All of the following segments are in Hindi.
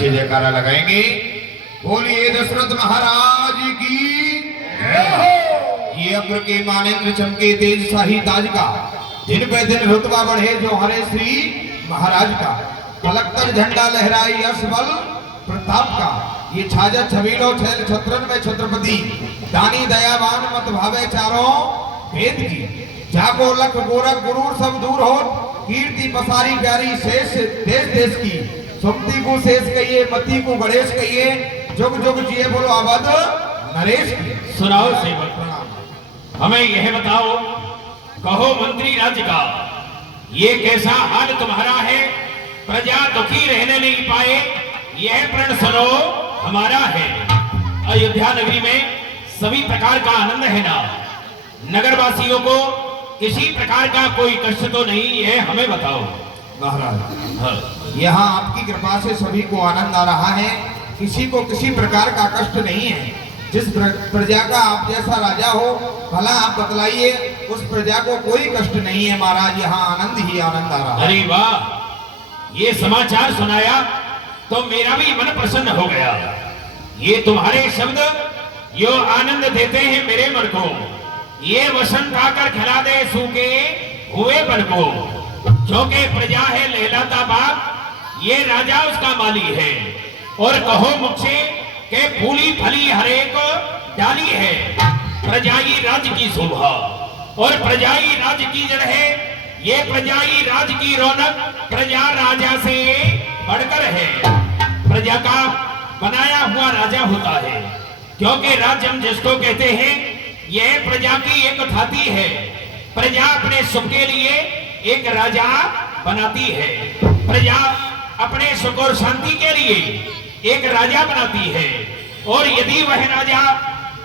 से जयकारा लगाएंगे। बोलिए दशरथ महाराज की ये अग्र के मानेंद्र चमके तेज शाही ताज का, दिन पे दिन रुतबा बढ़े जो हरे श्री महाराज का, पलक तक झंडा लहराई यश बल प्रताप का, ये छाजा छबीलो छैल छत्रन में छत्रपति, दानी दयावान मत भावे चारों भेद की, जाको लख गोरख गुरूर सब दूर हो, कीर्ति पसारी प्यारी शेष देश देश की, सुमति को शेष कहिए मति को गणेश कहिए, जुग जुग जिए बोलो आबाद नरेश की। सुनाओ सेवक, हमें यह बताओ, कहो मंत्री राज्य का ये कैसा हाल तुम्हारा है, प्रजा दुखी रहने नहीं पाए, यह प्रण सुनो हमारा है। अयोध्या नगरी में सभी प्रकार का आनंद है ना, नगरवासियों को किसी प्रकार का कोई कष्ट तो नहीं है, हमें बताओ। महाराज यहाँ आपकी कृपा से सभी को आनंद आ रहा है, किसी को किसी प्रकार का कष्ट नहीं है। जिस प्रजा का आप जैसा राजा हो भला आप बतलाइए, उस प्रजा को कोई कष्ट नहीं है महाराज, यहाँ आनंद ही आनंद आ रहा है। अरे वाह, ये समाचार सुनाया तो मेरा भी मन प्रसन्न हो गया। ये तुम्हारे शब्द यो आनंद देते हैं मेरे मन को, ये वसंत आकर खिला दे सूखे हुए बन को, क्योंकि प्रजा है लहलाता बाग, ये राजा उसका माली है। और कहो मुझसे के फूली फली हरेक डाली है, प्रजाई राज की शोभा और प्रजाई राज की जड़ है, ये प्रजाई राज की रौनक प्रजा राजा से बढ़कर है। प्रजा का बनाया हुआ राजा होता है, क्योंकि राज्य हम जिसको कहते हैं यह प्रजा की एक थाती है। प्रजा अपने सुख के लिए एक राजा बनाती है, प्रजा अपने सुख और शांति के लिए एक राजा बनाती है। और यदि वह राजा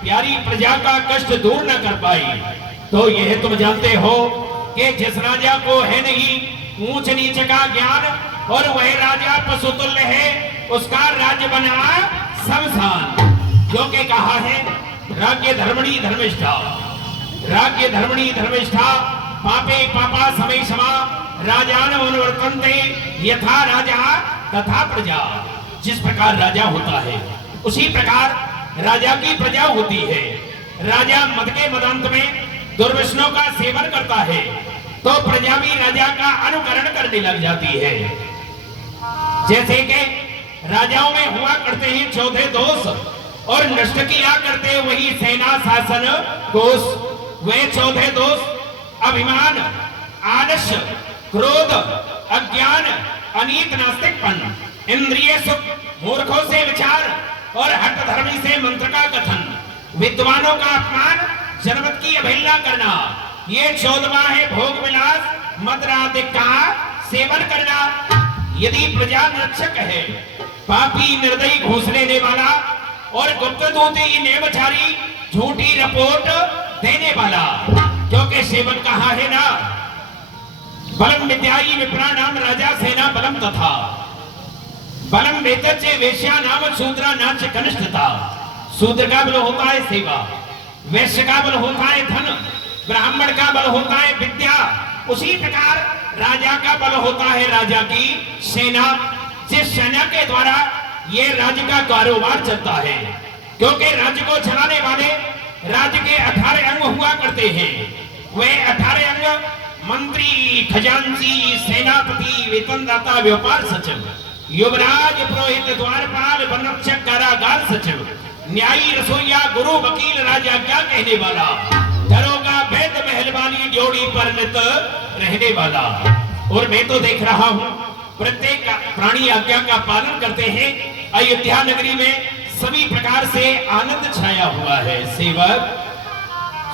प्यारी प्रजा का कष्ट दूर न कर पाई तो यह तुम जानते हो कि जिस राजा को है नहीं ऊंच नीच का ज्ञान और वह राजा पशुतुल्य है, उसका राज्य बना शमशान। क्योंकि कहा है राज्य धर्मणी धर्मिष्ठा, राज्य धर्मणी धर्मिष्ठा, पापे पापा समय समा, राजान अनुवर्तन्ते यथा राजा तथा प्रजा। जिस प्रकार राजा होता है उसी प्रकार राजा की प्रजा होती है। राजा मद के मदांत में दुर्व्यसनों का सेवन करता है तो प्रजा भी राजा का अनुकरण करने लग जाती है। जैसे कि राजाओं में हुआ करते हैं 14 दोष और नष्ट किया करते वही सेना शासन कोष। वे 14 दोष अभिमान, आलस्य, क्रोध, अज्ञान, अनीत नास्तिकपन, इंद्रिय सुख, मूर्खों से विचार और हठ धर्मी से मंत्र का कथन, विद्वानों का अपमान, जनमत की अवहेलना करना, ये 14वां है भोग विलास, मदराधिक का सेवन करना। यदि प्रजा रक्षक है, पापी निर्दयी घूस लेने वाला और गुप्तदूती नेमचारी, झूठी रिपोर्ट देने वाला, क्योंकि सेवन कहा है ना, बलम विद्याई विप्रा नाम राजा सेना बलम तथा, बलम वेतचे वेश्या नाम शूद्रा नाच कनिष्ठता। शूद्र का बल होता है सेवा, वैश्य का बल होता है धन, ब्राह्मण का बल होता है विद्या, उसी प्रकार राजा का बल होता है राजा की सेना। जिस सेना के द्वारा ये राज्य का कारोबार चलता है, क्योंकि राज्य को चलाने वाले राज्य के 18 अंग हुआ करते हैं। वे 18 अंग मंत्री, खजांची, सेनापति, वेतनदाता, व्यापार सचिव, युवराज, पुरोहित, द्वारपाल, वनरक्षक, कारागार सचिव, न्यायी, रसोईया, गुरु, वकील, राजा क्या कहने वाला, दरोगा, वैद्य, महल वाली जोड़ी पर नित रहने वाला। और मैं तो देख रहा हूँ प्रत्येक प्राणी आज्ञा का पालन करते हैं। अयोध्या नगरी में सभी प्रकार से आनंद छाया हुआ है। सेवक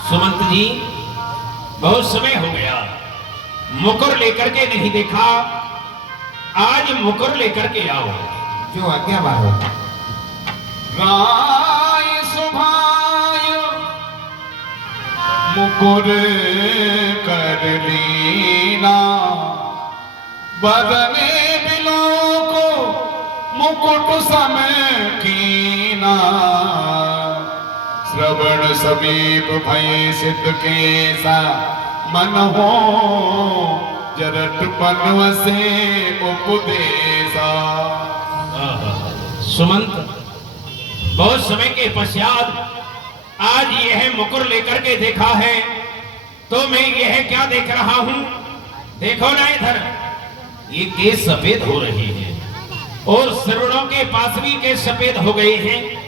सुमंत जी, बहुत समय हो गया मुकुर लेकर के नहीं देखा, आज मुकुर लेकर के आओ। जो आज्ञा बारो। गाय सुभाय मुकुर कर लीना, बदने बिलो को मुकुट समय कीना, श्रवण समीप भय सिद्ध केसा, मन हो जरट पनव से उपदेशा। सुमंत, बहुत समय के पश्चात आज यह मुकुर लेकर के देखा है तो मैं यह क्या देख रहा हूं? देखो ना इधर, ये केस सफेद हो रहे हैं और श्रवणों के पास भी केस सफेद हो गए हैं।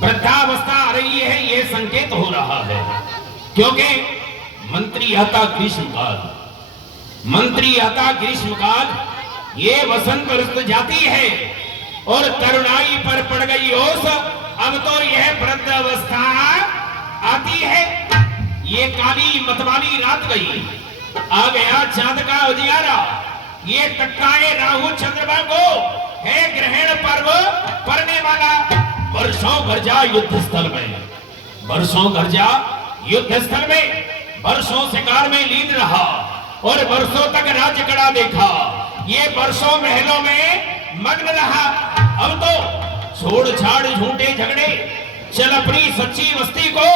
वृद्धावस्था आ रही है, यह संकेत हो रहा है, क्योंकि मंत्री आता ग्रीष्मकाल, मंत्री आता ग्रीष्मकाल, ये वसंत ऋतु जाती है और तरुणाई पर पड़ गई ओस। अब तो यह वृद्धावस्था आती है। ये काली मतवाली रात गई, आ गया चांद का उजियारा। ये टकराए राहु चंद्रमा को, है ग्रहण पर्व पड़ने वाला। वर्षों गर्जा युद्ध स्थल में, वर्षों गर्जा युद्ध स्थल में, वर्षों शिकार में लीन रहा और वर्षों तक राजगढ़ा देखा। ये वर्षों महलों में मग्न रहा। अब तो छोड़ छाड़ झूठे झगड़े, चल अपनी सच्ची मस्ती को,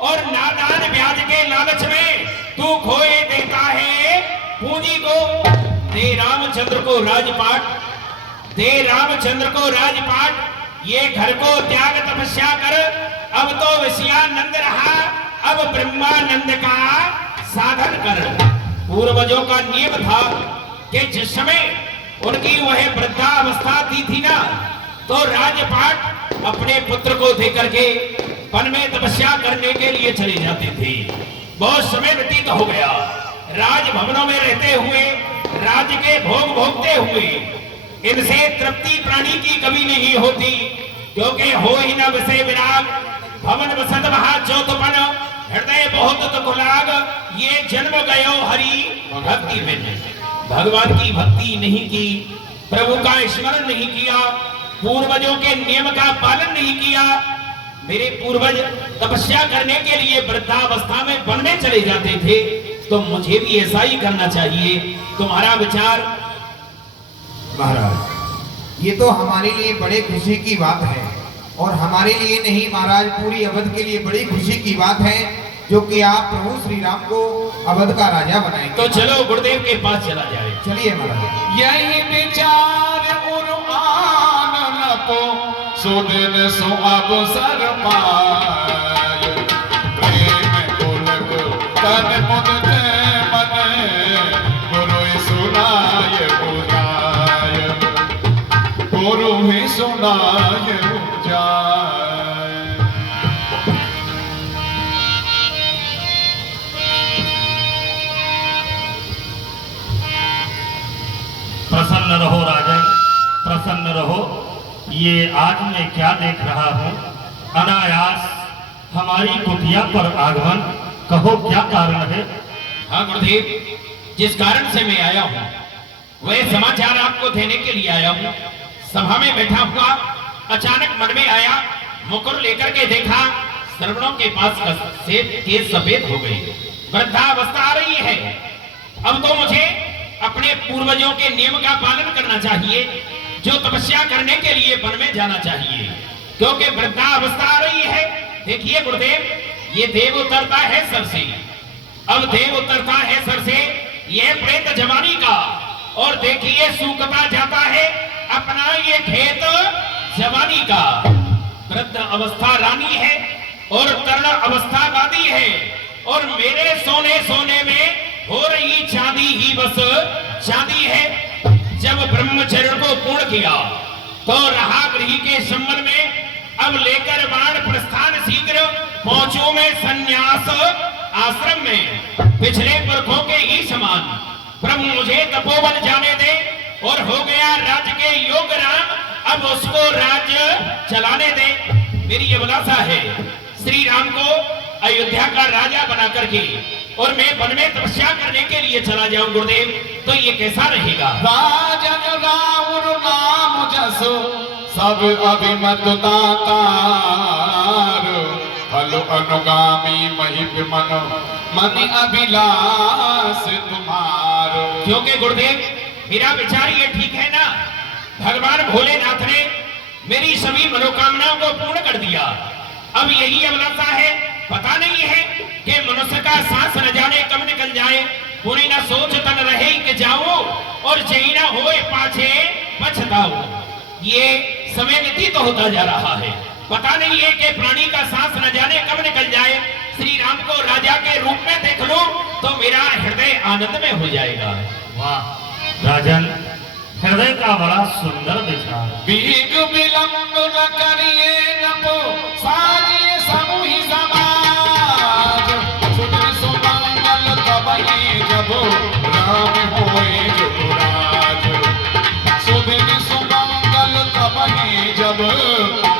और नादान ब्याज के लालच में तू खोए देता है पूंजी को। दे रामचंद्र को राजपाट, दे रामचंद्र को राजपाट, ये घर को त्याग तपस्या कर। अब तो विषयानंद रहा, अब ब्रह्मानंद का साधन कर। पूर्वजों का नियम था कि जिस समय उनकी वह वृद्धावस्था थी ना, तो राजपाट अपने पुत्र को देकर के वन में तपस्या करने के लिए चले जाते थे। बहुत समय व्यतीत हो गया, राजभवनों में रहते हुए, राज्य के भोग भोगते हुए। इनसे तृप्ति प्राणी की कभी नहीं होती, क्योंकि हो ही न विषय विराग। भवन वसंत महा चौथपन, हृदय बहुत दुख लाग। ये जन्म गयो हरि भक्ति में, भगवान की भक्ति नहीं की, प्रभु का स्मरण नहीं किया, पूर्वजों के नियम का पालन नहीं किया। मेरे पूर्वज तपस्या करने के लिए वृद्धावस्था में वन में चले जाते थे, तो मुझे भी ऐसा ही करना चाहिए। तुम्हारा विचार? महाराज, ये तो हमारे लिए बड़े खुशी की बात है, और हमारे लिए नहीं महाराज, पूरी अवध के लिए बड़ी खुशी की बात है, जो कि आप प्रभु श्री राम को अवध का राजा बनाएंगे। तो चलो गुरुदेव के पास चला जाए। चलिए महाराज। यही विचार उर्मान नपो, सुदिन सो अवसर पाय। प्रेम पुलक तन मुद ते मने, गुरु सुनाय बुझाय, गुरु ही सुनाय बुझाय। प्रसन्न रहो राजन, प्रसन्न रहो। ये आज मैं क्या देख रहा हूँ? अनायास हमारी कुटिया पर आगमन, कहो क्या कारण है? हाँ गुरुदेव, जिस कारण से मैं आया हूँ वह समाचार आपको देने के लिए आया हूँ। सभा में बैठा हुआ अचानक मन में आया, मुकुर लेकर के देखा, श्रवणों के पास केस सफेद हो गई, वृद्धावस्था आ रही है। अब तो मुझे अपने पूर्वजों के नियम का पालन करना चाहिए, जो तपस्या करने के लिए वन में जाना चाहिए, क्योंकि वृद्धावस्था आ रही है। देखिए गुरुदेव, ये देव उतरता है सर से, अब देव उतरता है सर से, यह प्रेत जवानी का, और देखिए सूखता जाता है अपना ये खेत जवानी का। वृद्ध अवस्था रानी है और तरुण अवस्था वादी है, और मेरे सोने सोने में हो रही चांदी ही बस चांदी है। जब ब्रह्मचर्य को पूर्ण किया तो रहा गृह के संबल में, अब लेकर बाण प्रस्थान शीघ्र पहुंचो में संन्यास आश्रम में। पिछले पुरखों के ही समान प्रभु मुझे तपोवन जाने दे, और हो गया राज्य के योग राम, अब उसको राज्य चलाने दे। मेरी अभिलाषा है श्री राम को अयोध्या का राजा बना करके, और मैं वन में तपस्या करने के लिए चला जाऊं गुरुदेव, तो ये कैसा रहेगा? राजन राउर नाम जसो, सब अभिमत दातार, फल अनुगामी महिप मनो, मनि अभिलाष तुम्हारो। क्योंकि गुरुदेव मेरा विचार ये ठीक है ना, भगवान भोलेनाथ ने मेरी सभी मनोकामनाओं को पूर्ण कर दिया। अब यही अभिलाषा है, पता नहीं है कि मनुष्य का सांस न जाने कब निकल जाए। पूरी ना सोच तन रहे कि जाओ, और जही ना होए पाछे पछताओ। ये समय व्यतीत होता जा रहा है। पता नहीं है कि प्राणी का सांस न जाने कब निकल जाए। श्री राम को राजा के रूप में देख लो तो मेरा हृदय आनंद में हो जाएगा। वाह राजन, हृदय का बड़ा सुंदर विचार। बीग विलंब न करिए नपो साजिए समूहि समाज, सुधर सुमंगल तबहि जब राम होए जुगराज, सुधर सुमंगल तबहि जब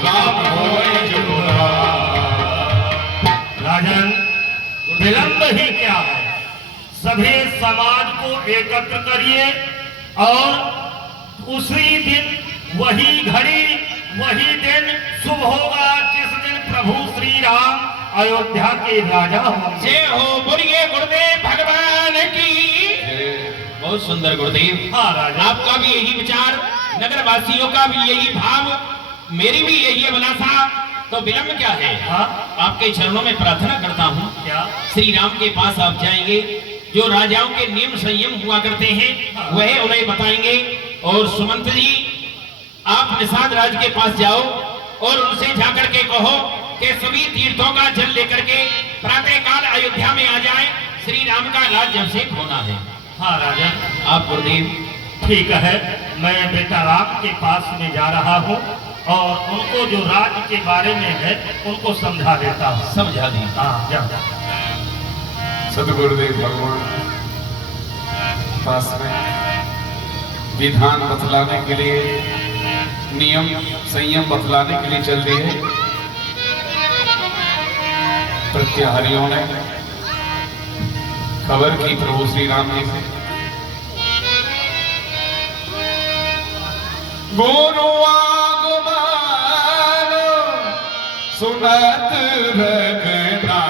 राम होए जुगराज। राजन, विलंब ही क्या है, सभी समाज को एकत्र करिए और उसी दिन वही घड़ी वही दिन शुभ होगा जिस दिन प्रभु श्री राम अयोध्या के राजा होंगे। जय हो, बोलिए गुरुदेव भगवान की। बहुत सुंदर गुरुदेव। हाँ राजा, आपका भी यही विचार, नगर वासियों का भी यही भाव, मेरी भी यही अभिलाषा, तो विलंब क्या है? हाँ? आपके चरणों में प्रार्थना करता हूँ, क्या श्री राम के पास आप जाएंगे, जो राजाओं के नियम संयम हुआ करते हैं वह उन्हें बताएंगे। और सुमंत जी, आप निषाद राज के पास जाओ और उनसे जाकर के कहो कि सभी तीर्थों का जल लेकर के प्रातः काल अयोध्या में आ जाएं, श्री राम का राज्याभिषेक होना है। हाँ राजा, आप गुरुदेव। ठीक है, मैं बेटा राम के पास में जा रहा हूँ और उनको जो राज्य के बारे में है उनको समझा देता हूँ। समझा दी। हाँ जा। सदगुरुदेव भगवान पास में विधान बतलाने के लिए, नियम संयम बतलाने के लिए चल दिए। प्रत्याहारियों ने खबर की प्रभु श्री राम जी से, गुरु आगमन सुनत रखना,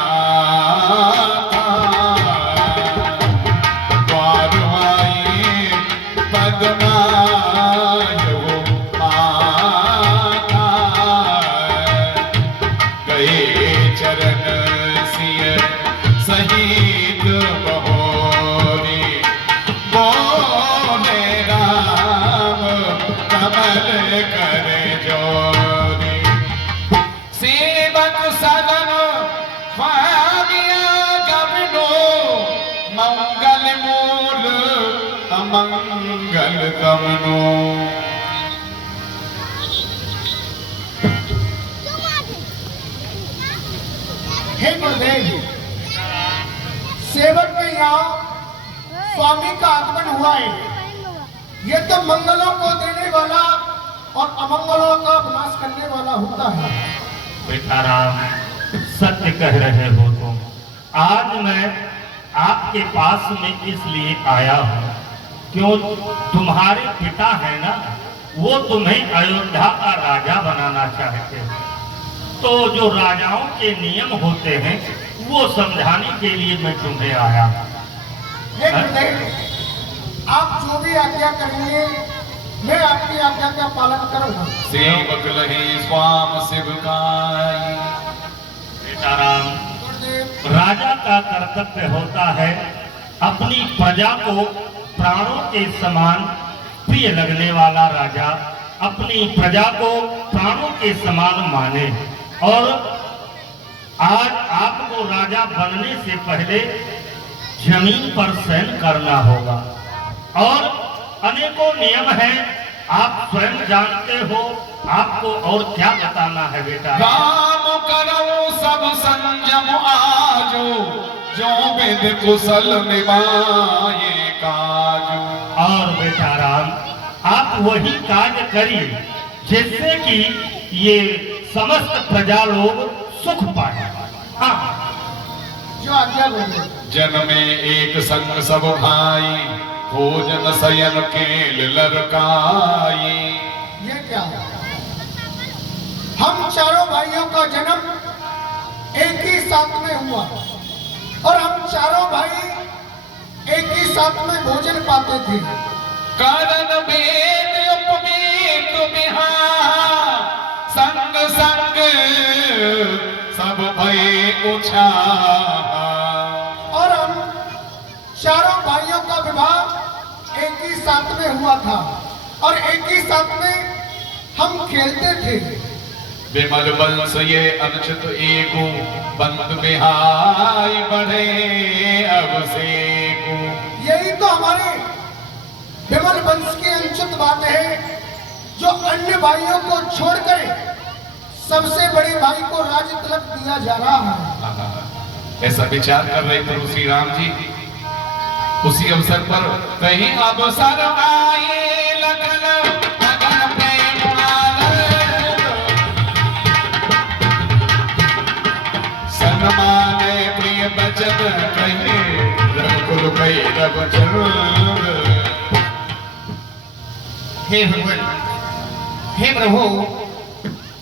मंगल गमनो। हे गुरुदेव, सेवक के यहाँ स्वामी का आगमन हुआ है। ये तो मंगलों को देने वाला और अमंगलों का विनाश करने वाला होता है। बेटा राम, सत्य कह रहे हो तुम। आज मैं आपके पास में इसलिए आया हूँ क्यों, तुम्हारे पिता है ना, वो तुम्हें अयोध्या का राजा बनाना चाहते हैं। तो जो राजाओं के नियम होते हैं वो समझाने के लिए मैं तुम्हें आया। हे गुरुदेव, आप जो भी आज्ञा करेंगे मैं आपकी आज्ञा का पालन करूंगा। सेवक लही स्वाम शिवकाई। बेटा राम, राजा का कर्तव्य होता है अपनी प्रजा को प्राणों के समान प्रिय लगने वाला राजा अपनी प्रजा को प्राणों के समान माने। और आज आपको राजा बनने से पहले जमीन पर शयन करना होगा और अनेकों नियम हैं, आप स्वयं जानते हो। आपको और क्या बताना है बेटा? राम करो सब संयम आजो, जो विद कुशल निभाए काज। और बेटा राम, आप वही कार्य करिए जिससे कि ये समस्त प्रजा लोग सुख पाए। हाँ, जो आज्ञा बोले। जन में एक संग सब भाई, भोजन शयन केल लरकाई। ये क्या है? हम चारों भाइयों का जन्म एक ही साथ में हुआ और हम चारों भाई एक ही साथ में भोजन पाते थे। कारण भेद उपमेत बिहार, संग संग सब भय उछा। और हम चारों भाइयों का विवाह एक ही साथ में हुआ था और एक ही साथ में हम खेलते थे। विमल बंस ये अनुचित एको बंद बिहाई बढ़े अब से को। यही तो हमारे विमल वंश की अनुचित बात है, जो अन्य भाइयों को छोड़कर सबसे बड़े भाई को राज्य तिलक दिया जा रहा है। ऐसा विचार कर रहे प्रभु श्री राम जी। उसी अवसर पर कहीं अवसर आए लगन लगन प्रेम आनंद, सन्माने प्रिय बचन कहे रघुकुल कई रघुचर। हे भगवान, हे प्रभु,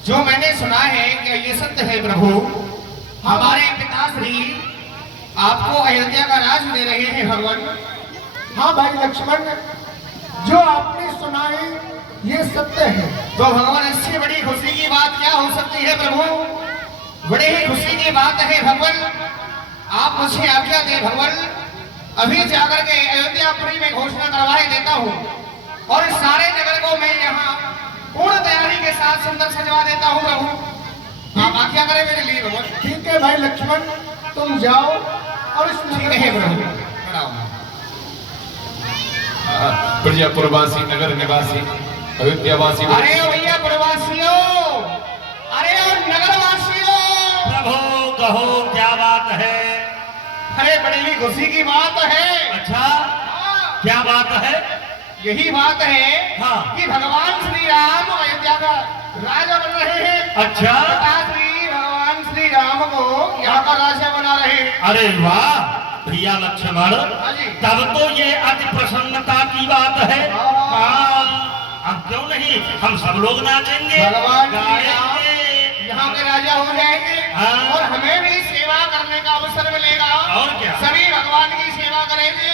जो मैंने सुना है कि ये सत्य है प्रभु, हमारे पिताश्री आपको अयोध्या का राज दे रहे हैं भगवान। हाँ भाई लक्ष्मण, जो आपने सुना है ये सत्य है। तो भगवान इससे बड़ी खुशी की बात क्या हो सकती है प्रभु? बड़ी ही खुशी की बात है भगवान। आप मुझे आज्ञा दे भगवान, अभी जाकर के अयोध्यापुरी में घोषणा करवाए देता हूँ और इस सारे नगर को मैं यहाँ पूर्ण तैयारी के साथ सुंदर सजवा देता हूँ प्रभु। आप आज्ञा करें मेरे लिए भगवान। ठीक है भाई लक्ष्मण, तुम जाओ और इस नगर ठीक है को प्रभु। सजाओ। प्रणाम। प्रजापुरवासी नगर निवासी अयोध्यावासी। अरे भैया प्रवासियों, अरे और नगरवासियों, प्रभु कहो क्या बात है? अरे बड़ी ही खुशी की बात है। अच्छा, क्या बात है? यही बात है हाँ। कि भगवान श्री राम अयोध्या का राजा बन रहे हैं। अच्छा, पिताश्री भगवान श्री राम को यहाँ का राजा बना रहे हैं। अरे वाह भैया लक्ष्मण, हाँ जी। तब तो ये अति प्रसन्नता की बात है। हाँ, अब क्यों नहीं, हम सब लोग नाचेंगे, भगवान श्री गाएंगे। यहाँ के राजा हो जाएंगे हाँ। और हमें भी सेवा करने का अवसर मिलेगा। और क्या? सभी भगवान की सेवा करेंगे।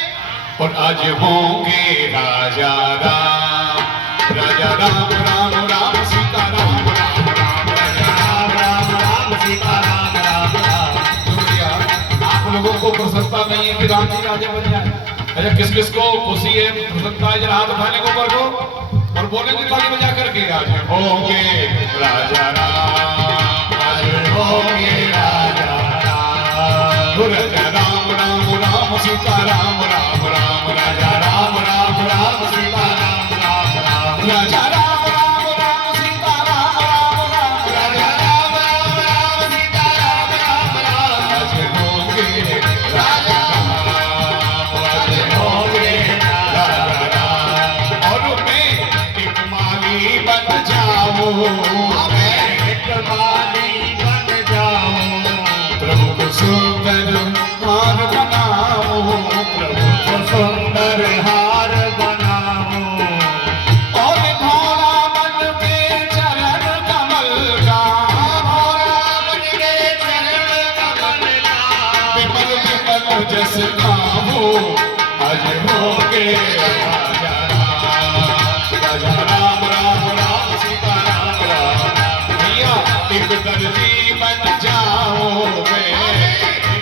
और आज होंगे राजा राम, राजा राम राम राम सीता राम राम राम, राजा राम राम राम सीता राम राम राम। शुक्रिया। आप लोगों को प्रसन्नता नहीं है कि राम जी राजा बन जाए? अच्छा, किस किस को खुशी है, प्रसन्नता है? जरा हाथ उठाने को ऊपर को और बोलेंगे ताली बजा करके, आज होंगे राजा राम, आज होंगे राजा राम, राजा राम राम राम सीता राम राम राम, राजा राम राम राम सीता राम राम राम, राजा राम राम राम सीता राम राम राम, राजा राम राम राम सीता राम राम राम, आज होंगे राजा राम, आज होंगे राजा राम। और मैं एक माली बन जाऊं, मैं एक माली बन जाऊं, प्रभु को सुंदर हार बनाऊं, प्रभु को सुंदर हार बनाऊं, और भोला मन के चरण कमल का, भोला मन के चरण कमल का, विमल विमल जस खाऊं, आज होंगे राजा राम, राजा राम राम राम सीता राम राम राम। भैया एक दर्जी बन जाओ, मैं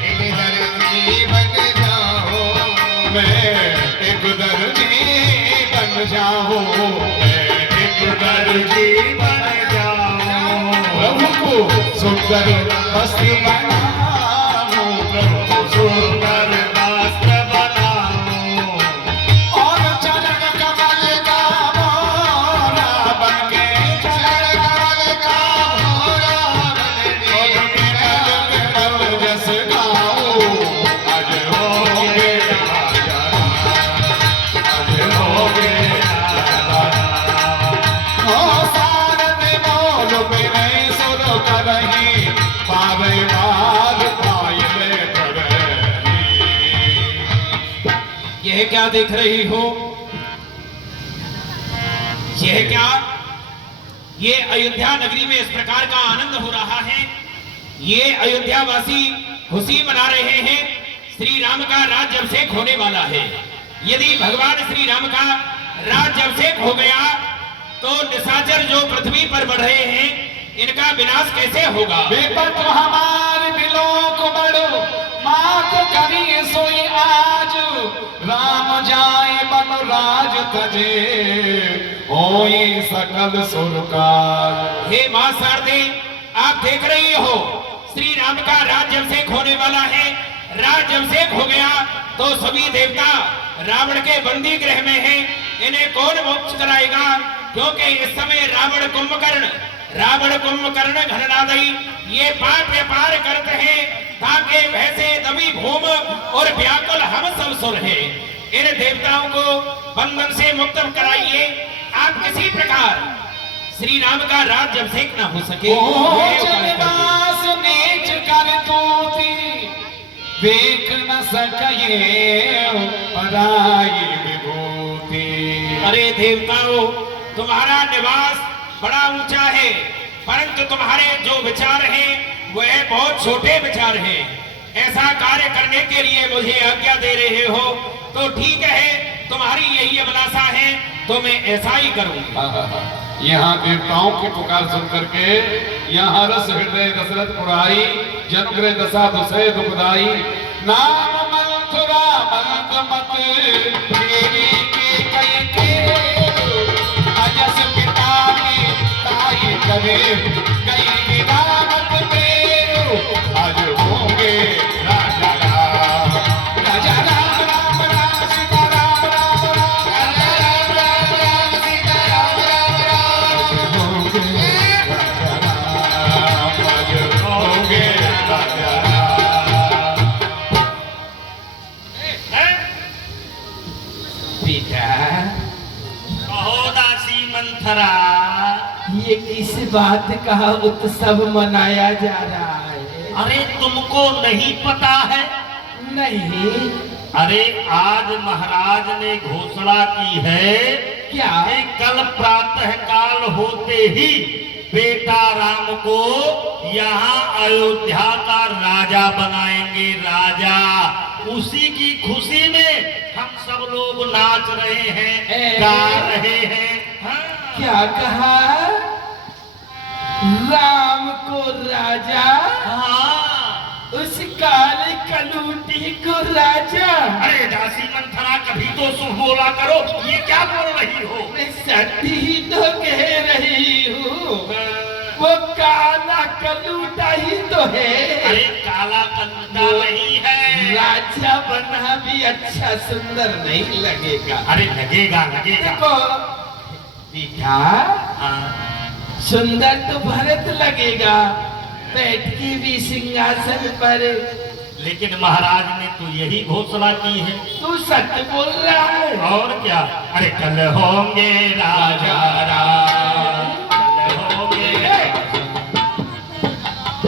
एक दर्जी बन जाओ, मैं एक दर्जी बन जाओ, मैं एक दर्जी बन जाऊं, प्रभु को सुंदर वस्त्र बनाऊं, प्रभु को सुंदर वस्त्र बनाऊं, और चरण कमल का मोरा बनके, चरण कमल का मोरा बनके, और विमल जस गाऊं, आज होंगे राजा राम, आज होंगे राजा राम। ओ सारन बोल बिनय सुर करही, पावे बाल पायले करही। यह क्या देख रही हो? यह क्या? ये अयोध्या नगरी में इस प्रकार का आनंद हो रहा है। ये अयोध्यावासी खुशी मना रहे हैं। श्री राम का राज्य अभिषेक होने वाला है। यदि भगवान श्री राम का राज्य अभिषेक हो गया तो निशाचर जो पृथ्वी पर बढ़ रहे हैं, इनका विनाश कैसे होगा? विपत हमार बिलोक बड़ो, मात करिए सोई आज, राम जाए बन राज तजे, होई सकल सुरकार। हे मां शारदे, आप देख रही हो श्री राम का राज्याभिषेक होने वाला है। राज्याभिषेक हो गया तो सभी देवता रावण के बंदी गृह में हैं। इन्हें कौन मोक्ष कराएगा? क्योंकि इस समय रावण कुंभकर्ण घननादई ये पाप व्यापार करते हैं ताकि वैसे दबी भूम और व्याकुल हम सब सुर हैं। इन देवताओं को बंधन से मुक्त कराइए। आप किसी प्रकार श्री राम का राज्याभिषेक न हो सके। चलदास नीच कर तूती देख न सके पराई विभूति। अरे देवताओं, तुम्हारा निवास बड़ा ऊंचा है, परंतु तुम्हारे जो विचार हैं वह बहुत छोटे विचार हैं। ऐसा कार्य करने के लिए मुझे आज्ञा दे रहे हो तो ठीक है, तुम्हारी यही अभिलाषा है तो मैं ऐसा ही करूंगा। यहाँ देवताओं की पुकार सुन करके यहाँ रस हृदय दशरथ पुराई जन्मग्रह दशा दुसय दुखदाई। नाम मंथुरा मंथ मत देवी के कई के अजस पिता की ताई करे कई विदामत मेरो आज होंगे राजा राम राजा राम राम राम सीता राम राम राम राम राम राम सीता राम राम राम होंगे राजा राम आज होंगे राजा राम। बेटा, कहो दासी मंथरा, ये किस बात का उत्सव मनाया जा रहा है? अरे तुमको नहीं पता है? नहीं, अरे आज महाराज ने घोषणा की है क्या? कि कल प्रातः काल होते ही बेटा राम को यहाँ अयोध्या का राजा बनाएंगे। राजा, उसी की खुशी में हम सब लोग नाच रहे हैं, गा रहे हैं। हाँ। क्या कहा? राम को राजा, हाँ। उस काले कलूटी को राजा। अरे दासी मंथरा, कभी तो सुन बोला करो, ये क्या बोल रही हो? मैं सत्य ही तो कह रही हूँ, वो काला कलूटा ही तो है। अरे काला कलूटा नहीं है। राजा बनना भी अच्छा सुंदर नहीं लगेगा। अरे लगेगा लगेगा। देखो बेटा, हाँ। सुंदर तो भरत लगेगा, बैठ के भी सिंहासन पर। लेकिन महाराज ने तो यही घोषणा की है। तू सत्य बोल रहा है। और क्या? अरे कल होंगे राजा राम, कल होंगे।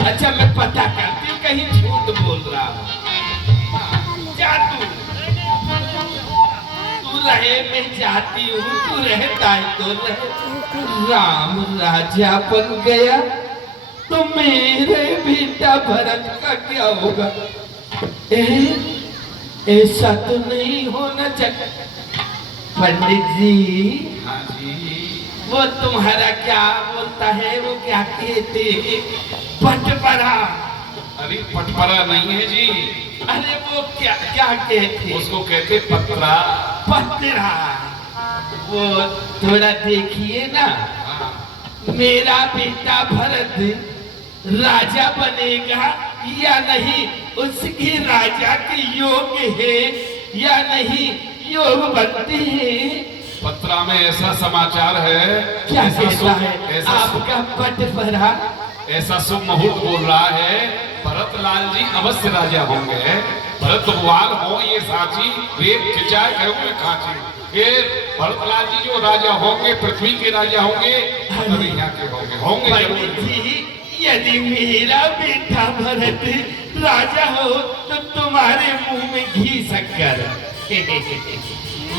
अच्छा, मैं पता करती हूँ, कहीं झूठ बोल रहा हूँ। जा तू रहे, मैं जाती हूँ, तू रहता है तो रहे। राम राजा बन गया तो मेरे बेटा भरत का क्या होगा? ऐसा तो नहीं होना चाहिए। पंडित जी, हाँ जी, वो तुम्हारा क्या बोलता है, वो क्या कहते हैं? पटपरा। अरे पटपरा नहीं है जी, अरे वो क्या क्या कहते? उसको कहते पत्रा। पतरा। वो थोड़ा देखिए ना, मेरा बेटा भरत राजा बनेगा या नहीं, उसके राजा के योग्य है या नहीं, योग बनते हैं। पत्रा में ऐसा समाचार है, क्या ऐसा कहता है ऐसा आपका पटपरा? ऐसा शुभ मुहूर्त बोल रहा है, भरत लाल जी अवश्य राजा होंगे। भरत भगवान हो ये साची, वेद खिंचाए कहोगे खाची। ये भरत लाल जी जो राजा होंगे, पृथ्वी के राजा होंगे, तभी यहाँ के होंगे पंडित जरूर। जी, यदि मेरा बेटा भरत राजा हो तो तुम्हारे मुंह में घी शक्कर।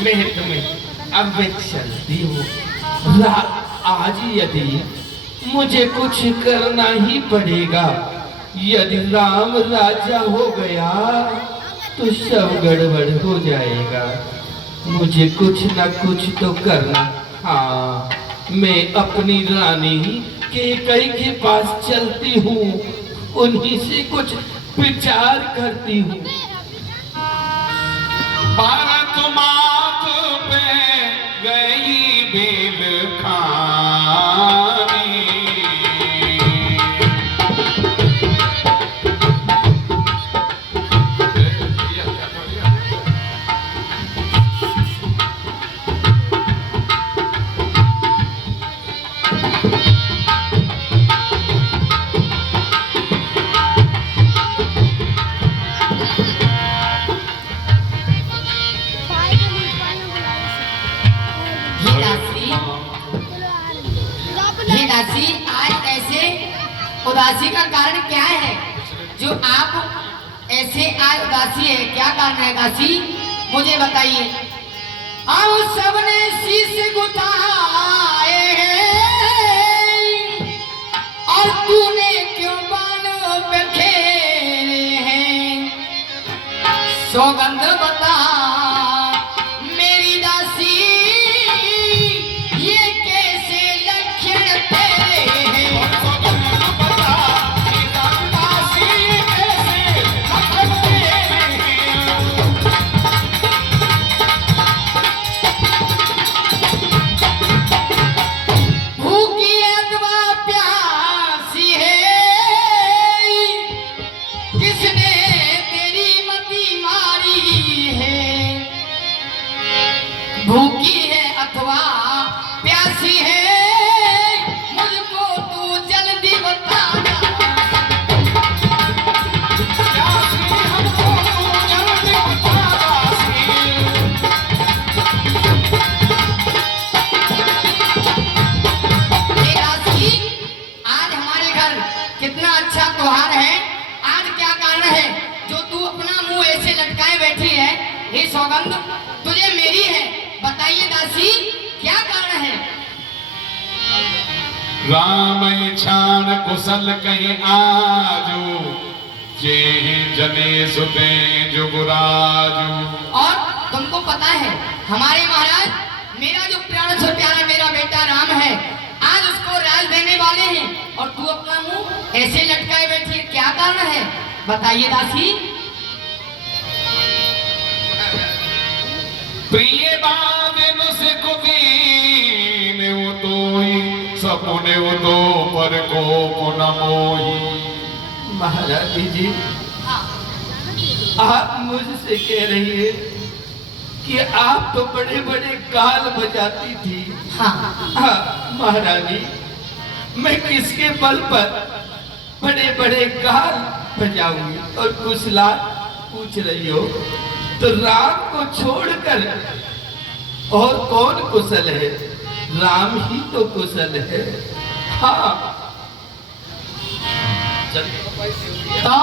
मैं तुम्हें अब मैं चलती हूँ। आज यदि मुझे कुछ करना ही पड़ेगा, यदि राम राजा हो गया तो सब गड़बड़ हो जाएगा। मुझे कुछ न कुछ तो करना। हाँ, मैं अपनी रानी कैकेयी के पास चलती हूँ, उन्हीं से कुछ विचार करती हूँ। भारत मात पे गई बेल उदासी का कारण क्या है जो आप ऐसे आज उदासी है? क्या कारण है उदासी, मुझे बताइए। अब सबने शीश गुथाए हैं और तूने क्यों बालों पे खेले हैं? सौगंध बता मेरी दासी, ये कैसे लक्षण तेरे हैं? सौगंध बता मेरी दासी, ये कैसे लक्षण तेरे हैं? भूखी अथवा प्यासी है, किसने तेरी मति मारी है? भूखी है अथवा प्यासी है, मुझको तू जल्दी बता। दासी हमको तू जल्दी बता दासी। हे दासी, आज हमारे घर कितना अच्छा त्योहार है, आज क्या कारण है जो तू अपना मुंह ऐसे लटकाए बैठी है? ये सौगंध तुझे मेरी है, बताइए दासी क्या कारण है? राम छाण कुशल कहीं आजू, जे जने सुते जुगराजू। और तुमको पता है हमारे महाराज, मेरा जो प्राण से प्यारा मेरा बेटा राम है, आज उसको राज देने वाले हैं और तू अपना मुंह ऐसे लटकाए बैठी है, क्या कारण है बताइए दासी। प्रिय बादन से कुदीन वो तो ही सपने वो तो पर को न मोही। महारानी जी, आप मुझसे कह रही है कि आप तो बड़े बड़े गाल बजाती थी। हाँ हाँ महारानी, मैं किसके बल पर बड़े बड़े गाल बजाऊंगी? और कुशला पूछ रही हो तो राम को छोड़कर और कौन कुशल है? राम ही तो कुशल है। हाँ तो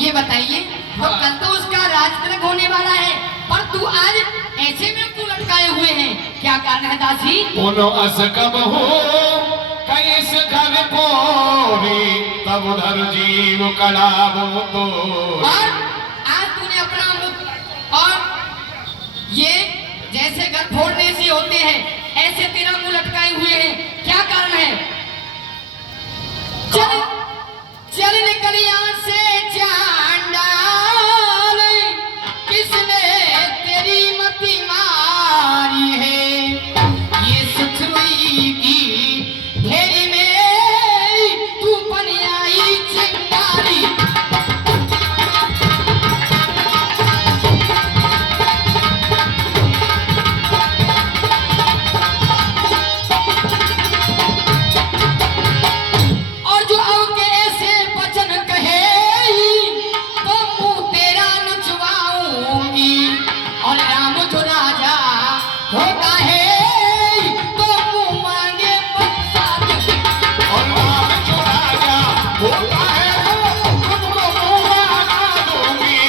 ये बताइए, तो कल तो उसका राजतिलक होने वाला है, पर तू आज ऐसे में क्यों लटकाए हुए हैं, क्या कारण है दासी? पुनो अस कब हो कैस घर पोरी, तब उधर जीव कड़ावो तो। और आज तूने अपना मुख और ये जैसे घर फोड़ने से होते हैं ऐसे तेरा मुंह लटकाए हुए हैं, क्या कारण है? चल चल निकल यहाँ से चांडाल, किसने तेरी मति मारी है? ये सुथरुई की ढेरी में तू बन आई चिंगारी। और जो अब के ऐसे वचन कहे तो मुंह तेरा नुचवाऊंगी, और राम जो राजा होता है तो मुंह मांगे बरसात। और राम जो राजा होता है वो तुमको मुँह मांगा दूंगी।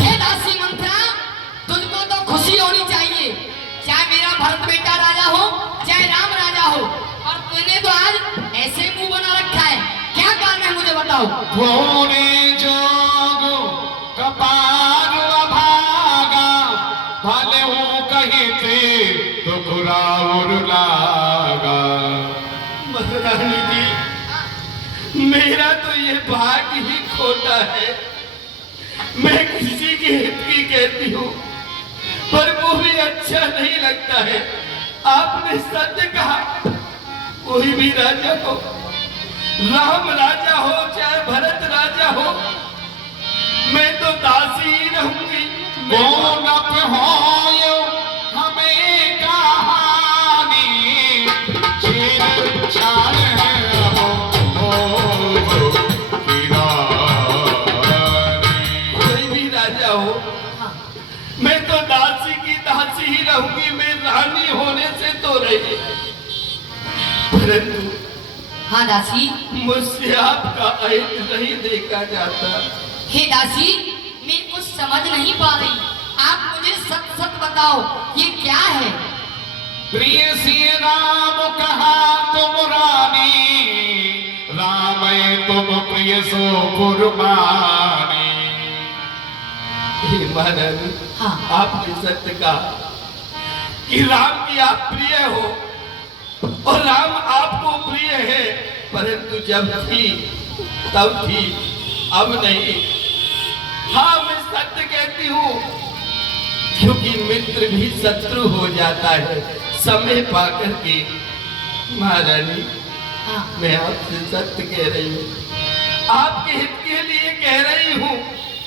हे दासी मंत्रा, तुझको तो खुशी होनी चाहिए, चाहे मेरा भरत बेटा राजा हो चाहे राम राजा हो, और तूने तो आज ऐसे मुंह बना रखा है, क्या कारण है मुझे बताओ। थोड़े जोग कपार अभागा, भले हूँ कहीं थे तो खुराउर लागा। महारानी जी, मेरा तो ये भाग्य ही खोटा है। मैं किसी के हित की कहती हूँ, पर वो भी अच्छा नहीं लगता है। आपने सत्य कहा, कोई भी राजा हो, राम राजा हो चाहे भरत राजा हो, मैं तो दासी ही रहूंगी। कौन अप होयो हमें कहानी, छेड़ छाड़ है हो कोई भी राजा हो, मैं तो दासी की दासी ही रहूंगी। मैं रानी होने से तो रहे, परंतु हाँ दासी। मुझसे आपका अहित नहीं देखा जाता। हे दासी, मैं कुछ समझ नहीं पा रही, आप मुझे सच सच बताओ ये क्या है? प्रिय सी राम कहा तुम रानी, राम तुम प्रिय सो कुर्बानी। हे महारानी, हाँ। आपने सत्य कहा कि राम की आप प्रिय हो और राम आपको प्रिय है, परंतु जब थी तब थी, अब नहीं। हाँ, मैं सत्य कहती हूँ, क्योंकि मित्र भी शत्रु हो जाता है समय पाकर के। महारानी, हाँ। मैं आपसे सत्य कह रही हूँ, आपके हित के लिए कह रही हूँ।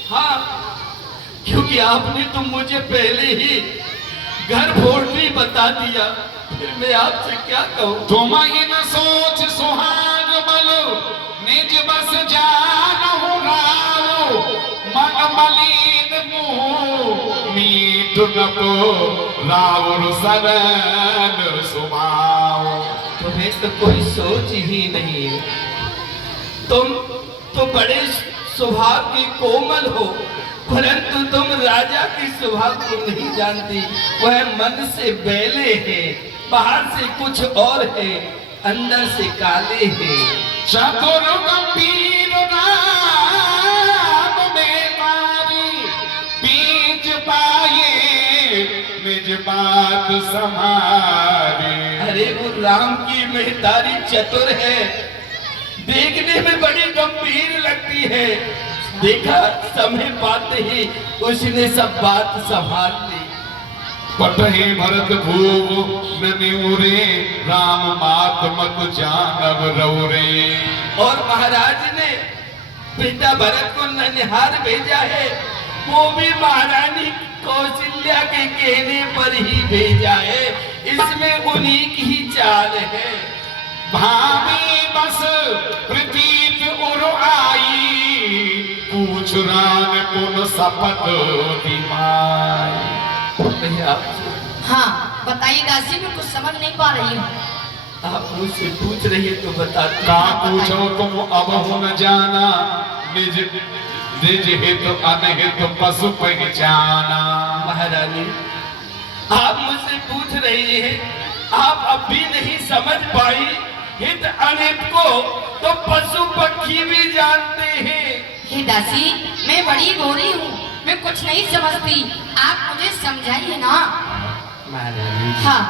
हाँ, क्योंकि आपने तो मुझे पहले ही घर फोड़नी बता दिया, फिर मैं आपसे क्या कहूँ? तुम ही न सोच सुहाग बलो, निज बस जानहु राव, मन मलिन मुँह मीठ न को रावण सरल सुभाव। तुम्हें तो कोई सोच ही नहीं है। तुम तो बड़े स्वभाव की कोमल हो, परंतु तुम राजा की स्वभाव को नहीं जानती। वह मन से बेले है, बाहर से कुछ और है, अंदर से काले है। चतुर गंभीर नाम में मारी, बीच पाए निज बात समारी। अरे वो राम की मेहतारी चतुर है, देखने में बड़ी गंभीर लगती है। देखा, समय पाते ही उसने सब बात संभाल ली। पटहि भरत भूव ननिउरे, राम मात मत जानव रौरे। और महाराज ने पिता भरत को ननिहाल भेजा है, वो भी महारानी कौशल्या के कहने पर ही भेजा है। इसमें उन्हीं की ही चाल है। भावी बस प्रतीत उर आई, पूछ रान पुन सपत दिमाई। हाँ बताइए दासी, मैं कुछ समझ नहीं पा रही हूँ। आप मुझसे पूछ रही है तो बता। का पूछो तुम अब न जाना, निज निज हित अनहित पशु पहचाना। महारानी, आप मुझसे पूछ रही हैं, आप अब भी नहीं समझ पाई हित अनित को तो पशु पक्षी भी जानते हैं। हे दासी, मैं बड़ी गोरी हूँ, मैं कुछ नहीं समझती, आप मुझे समझाइए ना। महारानी, हाँ।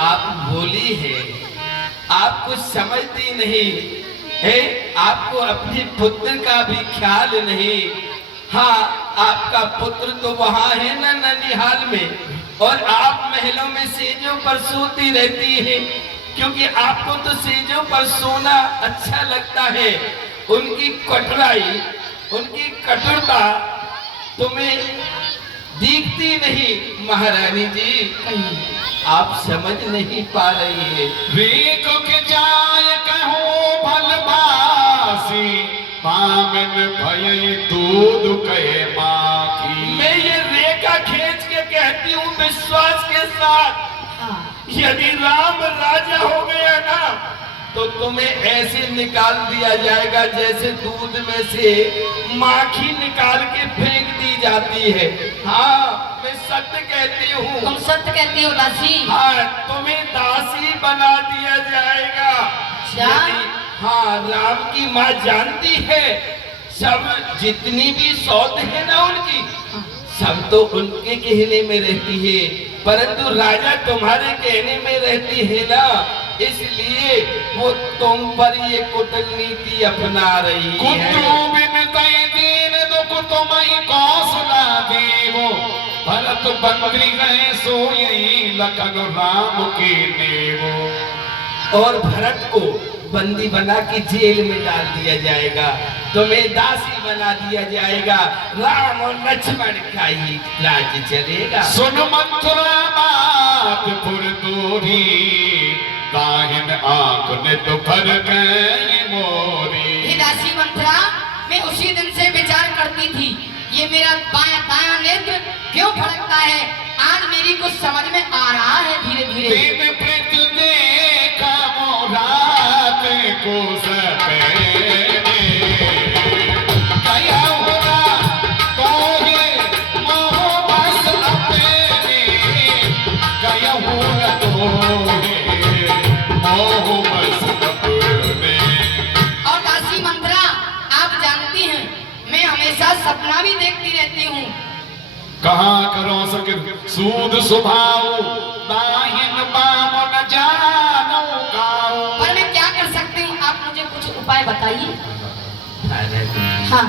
आप बोली है, आप कुछ समझती नहीं है, आपको अपने पुत्र का भी ख्याल नहीं। हाँ, आपका पुत्र तो वहाँ है ना ननिहाल में, और आप महलों में सेजों पर सोती रहती हैं, क्योंकि आपको तो सेजों पर सोना अच्छा लगता है। उनकी कठुराई, उनकी कठोरता तुम्हें दिखती नहीं। महारानी जी, आप समझ नहीं पा रही है। रेख के जाय कहो भलबासी, पावन भय दूध कहे माखी। मैं ये रेखा खींच के कहती हूँ विश्वास के साथ, यदि राम राजा हो गया ना तो तुम्हें ऐसे निकाल दिया जाएगा जैसे दूध में से माखी निकाल के फेंक दी जाती है। हाँ, मैं सत्य कहती हूँ। तुम सत्य कहती हो दासी? हाँ, तुम्हें दासी बना दिया जाएगा। हाँ, राम की माँ जानती है, सब जितनी भी सौत है ना उनकी, सब तो उनके कहने में रहती है, परंतु राजा तुम्हारे कहने में रहती है ना, इसलिए वो तुम पर ये कुटिल नीति अपना रही है। कौशला देवो, भरत बंदी गए सोई लखन राम के देवो। और भरत को बंदी बना के जेल में डाल दिया जाएगा, तुम्हें दासी बना दिया जाएगा, राम और लक्ष्मण का ही राज्य चलेगा। सुन मथुरा बात पुर दूरी, दाहिन आंख ने तो फर गए मोरी। हे दासी मंत्रा, मैं उसी दिन से विचार करती थी, ये मेरा बायां दायां नेत्र क्यों फड़कता है। आज मेरी कुछ समझ में आ रहा है धीरे धीरे। सपना भी देखती रहती हूँ। कहाँ करो सके सूद सुभाव दाहिन बाम न जानो काऊ। पर मैं क्या कर सकती हूँ, आप मुझे कुछ उपाय बताइए। महारानी, हाँ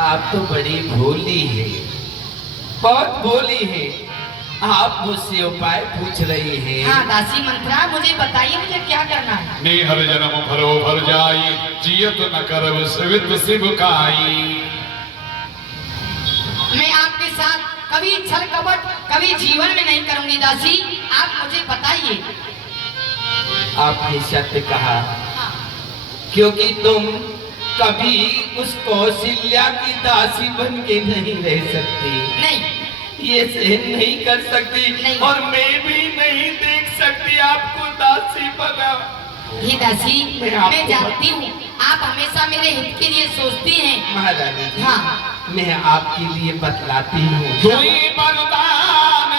आप तो बड़ी भोली है, बहुत भोली है। आप मुझसे उपाय पूछ रही हैं। हाँ दासी मंत्रा, मुझे बताइए मुझे क्या करना है। नेहर जन्म भरो भर जाई जियत न करब सवित शिव काई। मैं आपके साथ कभी छल कपट कभी जीवन में नहीं करूंगी दासी, आप मुझे बताइए। आपने सत्य कहा, हाँ, क्योंकि तुम कभी उस कौशल्या की दासी बन के नहीं रह सकती, नहीं ये सहन नहीं कर सकती, नहीं। और मैं भी नहीं देख सकती आपको दासी बना। ही दासी, मैं आपको मैं जानती हूँ आप हमेशा मेरे हित के लिए सोचती हैं। महारानी जी, हाँ। मैं आपके लिए बतलाती हूँ। दुई बरदान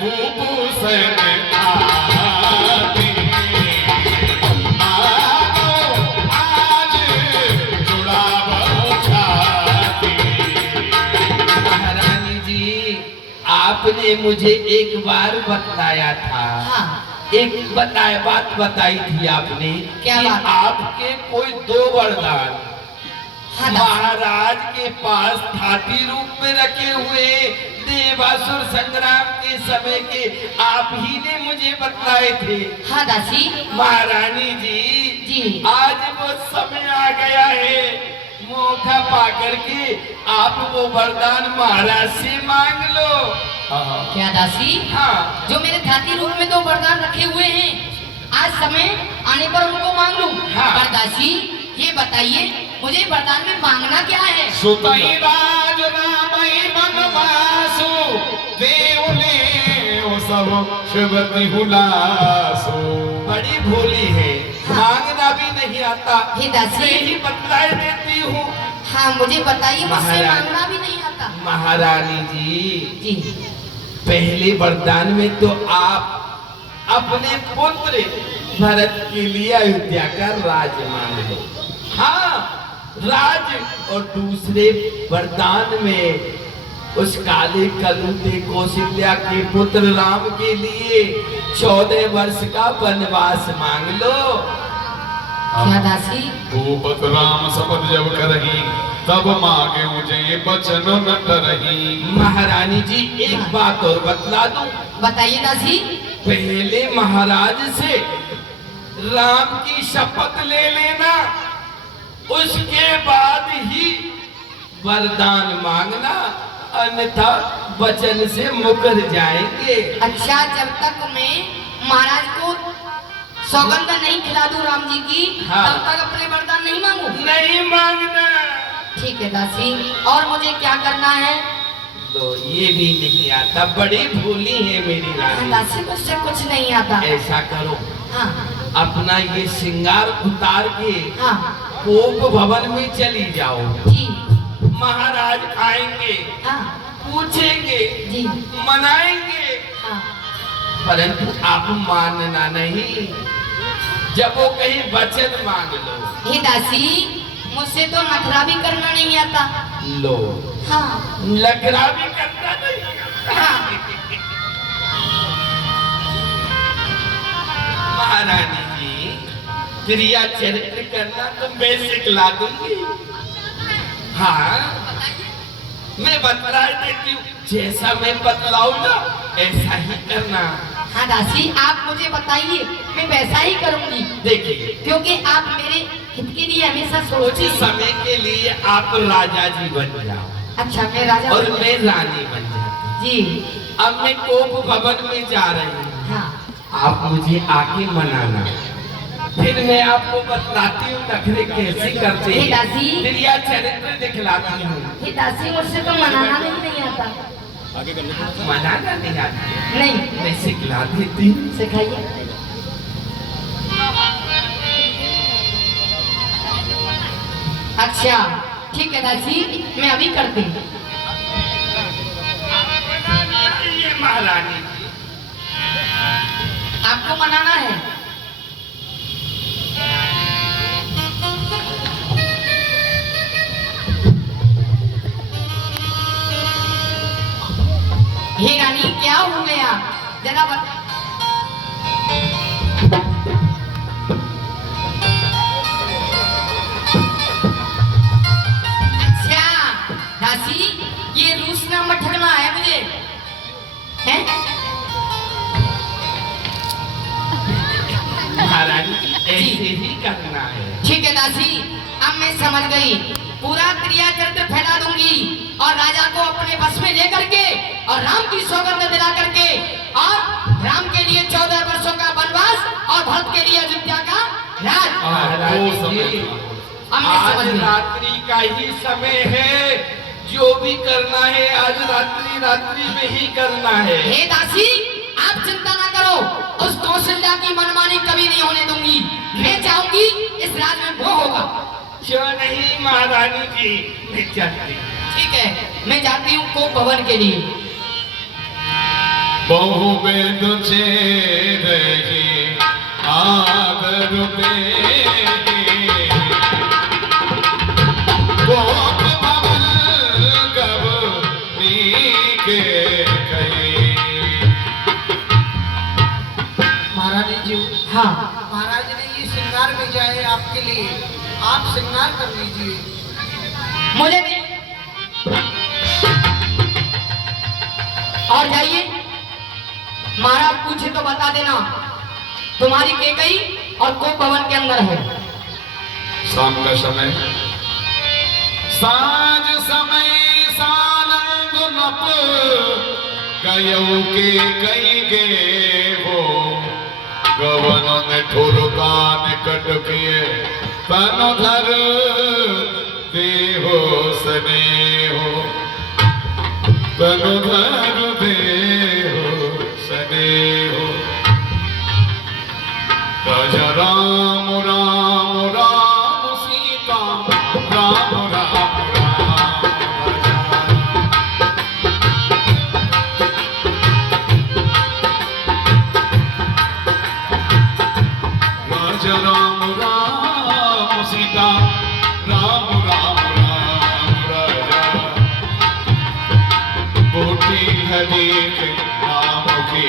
बूबू से आती। आगो आज जुड़ाव छाती। महारानी जी, आपने मुझे एक बार बतलाया था, हाँ। एक बात बताई थी आपने, क्या कि बात? आपके कोई 2 वरदान हाँ, दासी। महाराज के पास थाती रूप में रखे हुए देवासुर संग्राम के समय के आप ही ने मुझे बतलाए थे। हाँ दासी महारानी जी, जी। आज वो समय आ गया है, मौका पा करके आप वो वरदान महाराज से मांग लो। क्या दासी, हाँ, जो मेरे धाती रूप में 2 वरदान रखे हुए हैं, आज समय आने पर उनको मांग लूं। हाँ। पर दासी ये बताइए मुझे वरदान में मांगना क्या है। सुतई राज रामई बनवासु देवले ओ सब शिवति हुलासु। बड़ी भोली है, मांगना भी नहीं आता, हे दासी। मैं ही बतलाए देती हूँ। हाँ मुझे बताइए, मुझसे महाराज। मांगना भी नहीं आता। महारानी जी, जी पहले वरदान में तो आप अपने पुत्र भरत के लिए अयोध्या का राज मांग लो। हाँ, राज। और दूसरे वरदान में उस काले कलूटे कौशल्या के पुत्र राम के लिए 14 वर्ष का वनवास मांग लो। क्या दासी, भूपत राम शपथ जब करही तब मांगे मुझे बचन न डरही। महारानी जी, एक बात और बतला दूं, बताइए दासी। पहले महाराज से राम की शपथ ले लेना, उसके बाद ही वरदान मांगना, अन्यथा वचन से मुकर जाएंगे। अच्छा, जब तक मैं महाराज को सौगंध नहीं खिला दूं राम जी की, हाँ। तब तक अपने वरदान नहीं मांगू। नहीं मांगना। ठीक है दासी, और मुझे क्या करना है। तो ये भी नहीं आता, बड़ी भोली है मेरी रानी। दासी मुझसे कुछ नहीं आता। ऐसा करो, हाँ अपना ये श्रृंगार उतार के हाँ कोप भवन में चली जाओ। जी महाराज आएंगे, हाँ पूछेंगे, जी मनाएंगे, हाँ। परंतु आप मानना नहीं। जब वो कहीं वचन मांग लो। हे दासी, मुझसे तो नखरा भी करना नहीं आता। लो, हाँ लकड़ा भी करना नहीं। हाँ। महारानी जी, क्रिया चरित्र करना तो मैं सिखला दूंगी। हाँ, मैं बतला देती हूँ, जैसा मैं बतलाऊं ना ऐसा ही करना। हाँ दासी, आप मुझे बताइए, मैं वैसा ही करूंगी, देखिए, क्योंकि आप मेरे हित के लिए हमेशा कुछ सोचती हैं। समय के लिए आप राजा जी बन जाओ अच्छा, मैं राजा और मैं रानी बन जाती। जी अब मैं कोप भवन में जा रही हूँ, हाँ। आप मुझे आके मनाना, फिर मैं आपको बतलाती हूँ नखरे कैसे करते हे दासी। हैं, क्रिया चरित्र दिखलाती हूँ। हे दासी, मुझसे तो मनाना नहीं आता। मनाना नहीं आता, नहीं मैं सिखला देती हूँ। सिखाइए। अच्छा ठीक है दासी, मैं अभी करती हूँ। ये महारानी जी, आपको मनाना है। जरा बता। अच्छा दासी, ये रूसना मटकना है मुझे, हैं? महारानी ऐसे ही करना है। ठीक है दासी, अब मैं समझ गई। पूरा क्रिया चरित्र फैला दूंगी और राजा को अपने बस में लेकर के और राम की सौगंध दिला करके और राम के लिए 14 वर्षों का वनवास और भरत के लिए अयोध्या का राज। महारानी जी, अब मैं आज समझ गई। रात्रि का ही समय है, जो भी करना है आज रात्रि में ही करना है। हे दासी, आप चिंता ना करो, उस कौशल्या की मनमानी कभी नहीं होने दूंगी। मैं चाहूंगी इस राज में वो होगा। क्यों नहीं महारानी जी, मैं जानती हूँ। ठीक है, मैं जाती हूँ कोप भवन के लिए। बहु बेद रही आदर देगी, कोप भवन कब नीके कही। महारानी जी, हाँ महाराज ने ये श्रृंगार भेजा है आपके लिए, आप श्रृंगार कर लीजिए। मुझे नहीं। और जाइए, महाराज पूछे तो बता देना, तुम्हारी केकई और कोप भवन के अंदर है। शाम का समय, साँझ समय सानंद नप गयऊ के कई गे वो, गवन में ठुरका निकट किए तन धर देहो स्नेहो, तन धर देहो स्नेहो। राजा राम राम राम सीता राम राम राम राजा राम राम सीता राम राम राम राजा। बोटी हरी के नाम के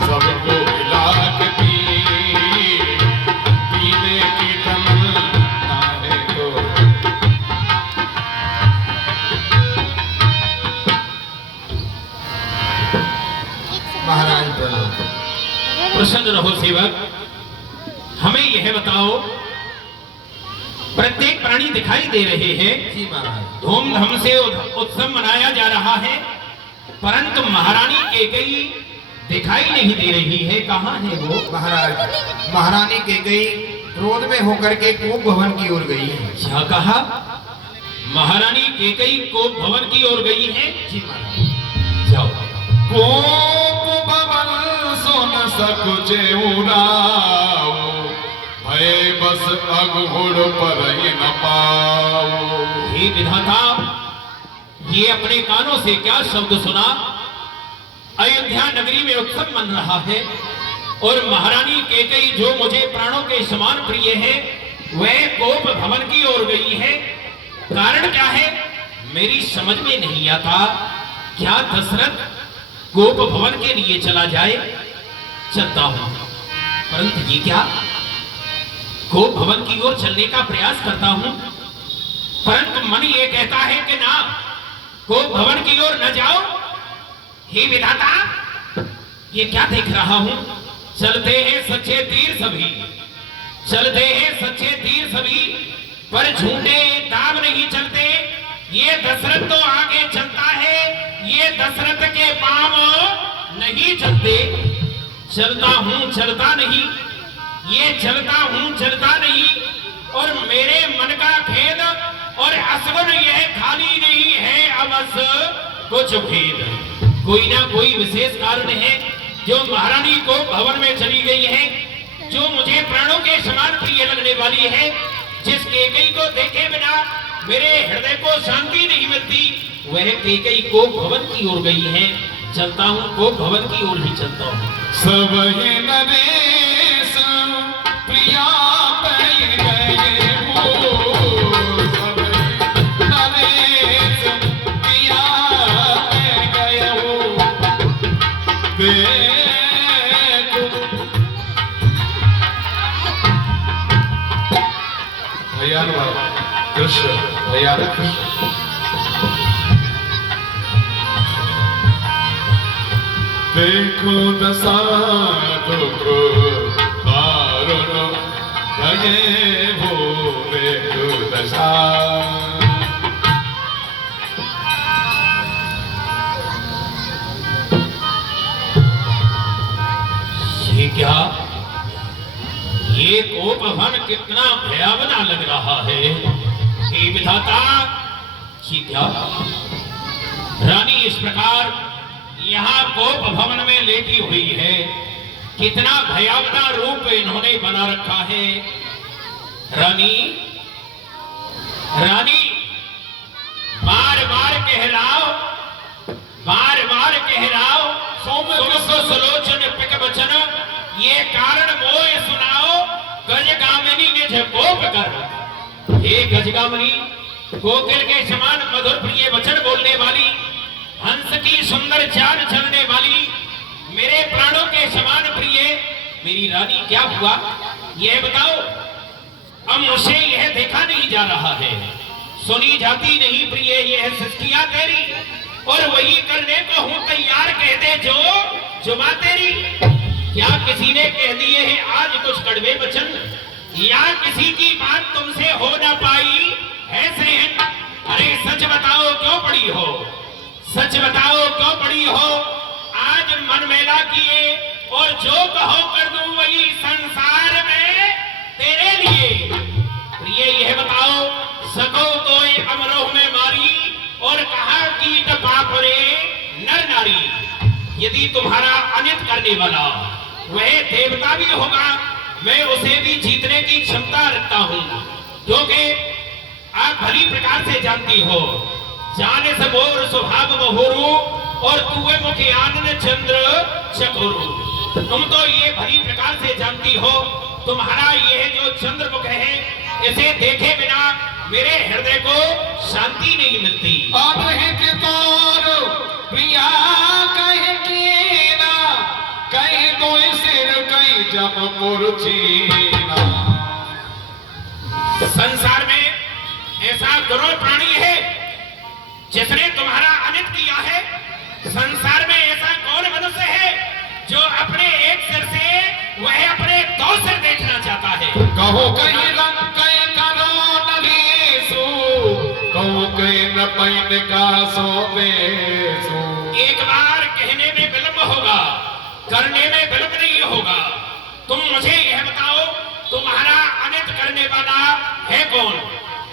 सबको मिला के पीने की तमन्ना है तो। महाराज प्रणाम। प्रसन्न रहो सेवक, हमें यह बताओ, प्रत्येक प्राणी दिखाई दे रहे हैं, जी महाराज। धूमधाम से उत्सव मनाया जा रहा है, परंतु महारानी केकई दिखाई नहीं दे रही है। कहाँ है वो? महाराज, महारानी केकई क्रोध में होकर के कोप भवन की ओर गई है। क्या कहा? महारानी केकई कोप भवन की ओर गई है? जी महाराज। जाओ। कोप भवन सुन सकुचे उड़ाओ, भय बस अगुड़ पर ही न पाओ। हे विधाता, ये अपने कानों से क्या शब्द सुना? अयोध्या नगरी में उत्सव मन रहा है और महारानी केकई जो मुझे प्राणों के समान प्रिय है, वह कोप भवन की ओर गई है। कारण क्या है मेरी समझ में नहीं आता। क्या दशरथ कोप भवन के लिए चला जाए? चलता हूं, परंतु ये क्या? कोप भवन की ओर चलने का प्रयास करता हूं, परंतु मन ये कहता है कि ना, कोप भवन की ओर न जाओ। हे विधाता, ये क्या देख रहा हूं? चलते हैं सच्चे तीर सभी, चलते हैं सच्चे तीर सभी, पर झूठे दाव नहीं चलते। ये दशरथ तो आगे चलता है, ये दशरथ के पांव नहीं चलते। चलता हूं चलता नहीं, ये चलता हूं चलता नहीं, और मेरे मन का खेद और असवर यह खाली नहीं है अवश्य कुछ भेद। कोई ना कोई विशेष कारण है जो महारानी को भवन में चली गई है, जो मुझे प्राणों के समान प्रिय लगने वाली है, जिस केकई को देखे बिना मेरे हृदय को शांति नहीं मिलती, वह केकई को भवन की ओर गई है। चलता हूँ को भवन की ओर ही चलता हूँ। सब ही नरेश प्रिया पै गए हो, सब ही नरेश प्रिया पै गए हो। दृश्य भयानक दृश्य। देखो दसाय दुख दारुण भये भूले दुर्दशा। ये क्या, ये कोपवन कितना भयावना लग रहा है। हे विधाता, ये क्या, रानी इस प्रकार यहाँ कोप भवन में लेटी हुई है। कितना भयावना रूप इन्होंने बना रखा है। रानी, रानी, बार बार कहलाओ, बार बार कहलाओ, सुलोचन पिक बचन, ये कारण मोय सुनाओ, गजगामिनी ने जब कोप कर। हे गजगामिनी, कोकिल के समान मधुर प्रिय वचन बोलने वाली, हंस की सुंदर चाल चलने वाली, मेरे प्राणों के समान प्रिय मेरी रानी, क्या हुआ यह बताओ। अब मुझसे यह देखा नहीं जा रहा है, सुनी जाती नहीं प्रिय यह सृष्टियां तेरी, और वही करने को हूं तैयार, कह दे जो जुबा तेरी। क्या किसी ने कह दिए हैं आज कुछ कड़वे वचन, या किसी की बात तुमसे हो ना पाई ऐसे हैं। अरे सच बताओ क्यों पड़ी हो, सच बताओ क्यों पड़ी हो। आज मन मेला किए और जो कहो कर दूं वही संसार में तेरे लिए। प्रिय यह बताओ, सको तो अमरोह में मारी, और कहा कीट पाप रे नर नारी। यदि तुम्हारा अनित करने वाला वह देवता भी होगा, मैं उसे भी जीतने की क्षमता रखता हूं, क्योंकि आप भली प्रकार से जानती हो, जाने से मोर स्वभाव बहोरू, और तुवे मुखी आनंद चंद्र चकोरू। तुम तो ये भली प्रकार से जानती हो, तुम्हारा यह जो चंद्रमुख है, इसे देखे बिना मेरे हृदय को शांति नहीं मिलती। अब है कि कौन प्रिया कहे कि ना, कहे तो सिर कहीं जब मुरझीना। संसार में ऐसा करोड़ प्राणी है जिसने तुम्हारा अनित किया है। संसार में ऐसा कौन मनुष्य है जो अपने एक सिर से वह अपने दो सिर देखना चाहता है। कहो कहीं रंग कहीं करो नलीसु, कहो कहीं न पैन का सोबेसु। एक बार कहने में विलंब होगा, करने में विलंब नहीं होगा। तुम मुझे यह बताओ, तुम्हारा अनित करने वाला है कौन।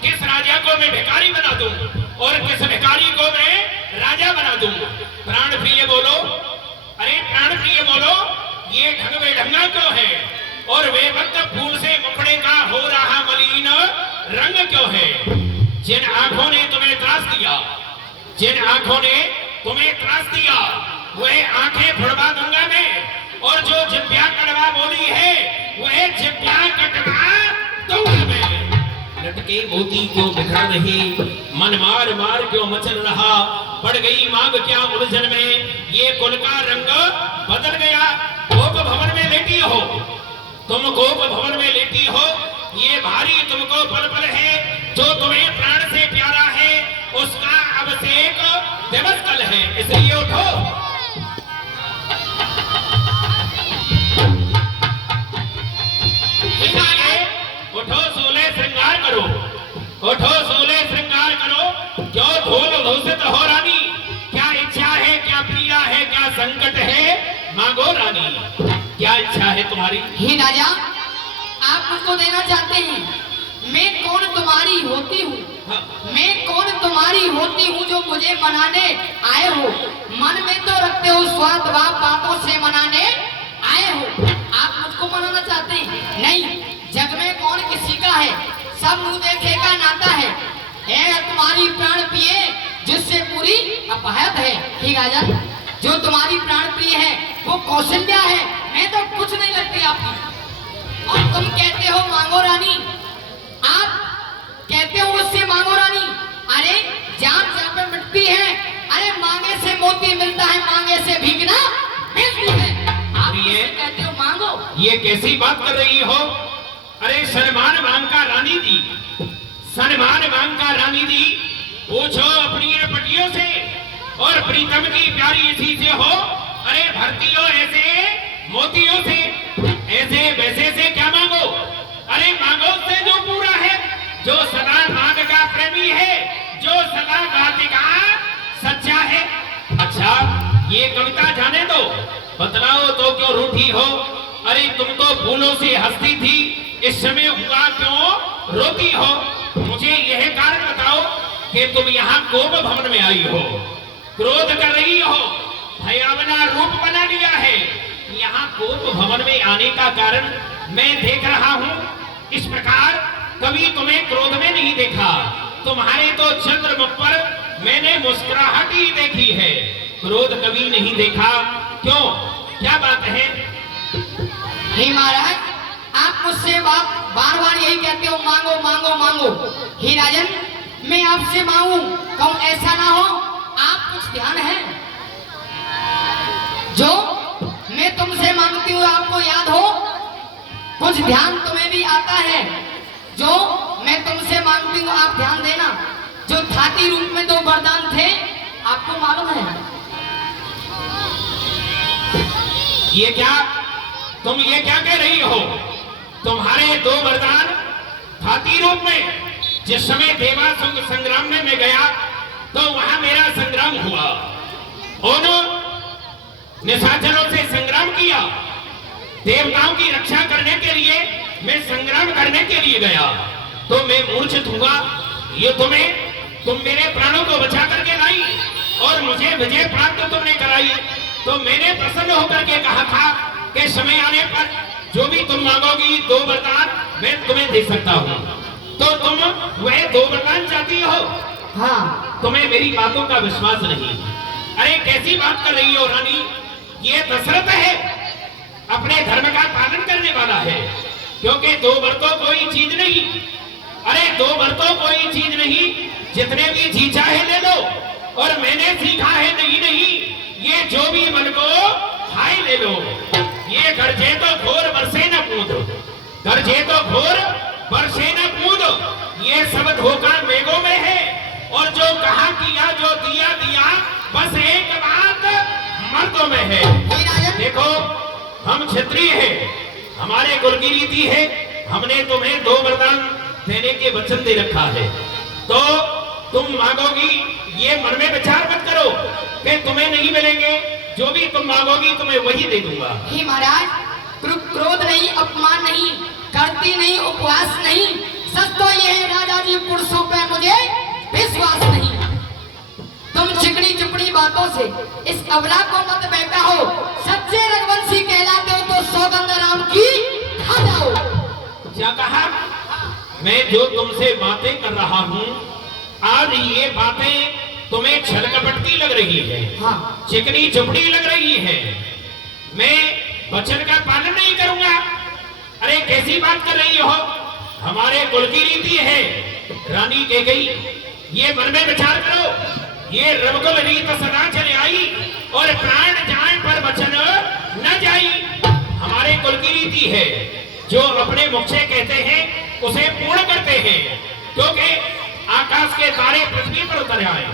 किस राजा को मैं भिखारी बना दूं और किस भिखारी को मैं राजा बना दूं। प्राण प्रिय बोलो, अरे प्राण प्रिय बोलो, ये ढंग बेढंगा क्यों है, और वे वक्त फूल से मुखड़े का हो रहा मलिन रंग क्यों है। जिन आंखों ने तुम्हें त्रास दिया, जिन आंखों ने तुम्हें त्रास दिया, वह आंखें फुड़वा दूंगा मैं, और जो जिब्या कड़वा बोली है वह जिब्या कटवा दूंगा मैं। लटके मोती क्यों बिखर रहे, मन मार मार क्यों मचल रहा, बढ़ गई मांग क्या उलझन में, ये कुल का रंग बदल गया। कोप भवन में लेटी हो तुम, कोप भवन में लेटी हो, ये भारी तुमको पल पल है, जो तुम्हें प्राण से प्यारा है उसका अभिषेक दिवस कल है, इसलिए उठो। उठो सोले श्रृंगार करो, उठो सोले श्रृंगार करो, क्यों धूल घोषित हो रानी। क्या इच्छा है, क्या प्रिया है, क्या संकट है, मांगो रानी। क्या इच्छा है तुम्हारी। हे राजा, आप मुझको देना चाहते हैं, मैं कौन तुम्हारी होती हूँ, मैं कौन तुम्हारी होती हूँ जो मुझे मनाने आए हो। मन में तो रखते हो स्वाद, बातों से मनाने आए हो। आप मुझको मनाना चाहते हैं, नहीं। जग में कौन किसी का है, सब मुंह देखे का नाता है। तुम्हारी प्राण प्रिय जिससे पूरी अपाहत है। ठीक राजा, जो तुम्हारी प्राण प्रिय है वो कौशल्या है, मैं तो कुछ नहीं लगती आपकी। और तुम कहते हो मांगो रानी, आप कहते हो उससे मांगो रानी। अरे जान जहाँ पे मिटती है, अरे मांगे से मोती मिलता है, मांगे से भीगना मिलती है। आप कहते हो मांगो। ये कैसी बात कर रही हो। अरे सलमान मांग का रानी जी, सम्मान मांगता रानी जी, पूछो अपनी पटियों से और प्रीतम की प्यारी इसी से हो। अरे भरती हो ऐसे मोतियों से, ऐसे वैसे से क्या मांगो? अरे मांगो से जो पूरा है, जो सदा मांग का प्रेमी है, जो सदा बात का सच्चा है। अच्छा ये कविता जाने दो, बतलाओ तो क्यों रूठी हो? अरे तुम तो फूलों से हंसती थी, इस समय हुआ क्यों रोती हो? मुझे यह कारण बताओ कि तुम यहाँ कोप भवन में आई हो, क्रोध कर रही हो, भयावना रूप बना लिया है। यहाँ कोप भवन में आने का कारण मैं देख रहा हूँ। इस प्रकार कभी तुम्हें क्रोध में नहीं देखा, तुम्हारे तो चंद्रमुख पर मैंने मुस्कुराहट ही देखी है, क्रोध कभी नहीं देखा। क्यों, क्या बात है? हे महाराज, आप मुझसे बार बार यही कहते हो मांगो मांगो मांगो। हे राजन, मैं आपसे मांगू कहूं ऐसा ना हो, आप कुछ ध्यान है जो मैं तुमसे मांगती हूँ आपको याद हो? कुछ ध्यान तुम्हें भी आता है जो मैं तुमसे मांगती हूँ आप ध्यान देना। जो थाती रूप में 2 वरदान थे आपको मालूम है? ये क्या, तुम ये क्या कह रही हो? तुम्हारे 2 वरदान हाथी रूप में? जिस समय देवासुर संग्राम में मैं गया तो वहां मेरा संग्राम हुआ, उन निशाचरों से संग्राम किया, देवताओं की रक्षा करने के लिए मैं संग्राम करने के लिए गया तो मैं मूर्छित हुआ। ये तुम मेरे प्राणों को बचा करके लाई और मुझे विजय प्राप्त तुमने कराई। तो मैंने प्रसन्न होकर के कहा था कि समय आने पर जो भी तुम मांगोगी 2 वरदान मैं तुम्हें दे सकता हूँ। तो तुम वह 2 वरदान चाहती हो? हाँ। तुम्हें मेरी बातों का विश्वास नहीं। अरे कैसी बात कर रही हो रानी? ये दशरथ है, अपने धर्म का पालन करने वाला है, क्योंकि 2 वर तो कोई चीज नहीं। अरे 2 वर तो कोई चीज नहीं, जितने भी जी चाहे ले लो। और मैंने सीखा है नहीं, ये जो भी मन को खाए ले लो। ये गर्जे तो घोर बरसे न कूद, गर्जे तो घोर बरसे न कूद, ये सब धोखा मेघों में है। और जो कहा किया, जो दिया दिया, बस एक बात मर्दों में है। देखो हम क्षत्रिय हैं, हमारे कुल की रीति है, हमने तुम्हें 2 वरदान देने के वचन दे रखा है। तो तुम मांगोगी, ये मन में विचार मत करो कि तुम्हें नहीं मिलेंगे, जो भी तुम मांगोगी तुम्हें वही दे दूंगा। हे महाराज, क्रोध नहीं, अपमान नहीं, करती नहीं, उपवास नहीं, सच तो ये है राजा जी पुरुषों पे मुझे विश्वास नहीं। तुम चिकनी चुपड़ी बातों से इस अबला को मत बहकाओ, सच्चे रघुवंशी कहलाते हो तो सौगंध राम की खा जाओ। क्या कहा? मैं जो तुमसे बातें कर रहा हूँ, आज ये बातें तुम्हें छल कपट की लग रही है, हाँ। चिकनी चुपड़ी लग रही है, मैं वचन का पालन नहीं करूंगा। अरे कैसी बात कर रही हो? हमारे कुल की रीति है, रानी कह गई, ये मन में विचार करो, ये रघुकुल रीत सदा चले आई और प्राण जाए पर वचन न जाई। हमारे कुल की रीति है, जो अपने मुख से कहते हैं उसे पूर्ण करते हैं, क्योंकि आकाश के तारे पृथ्वी पर उतर आए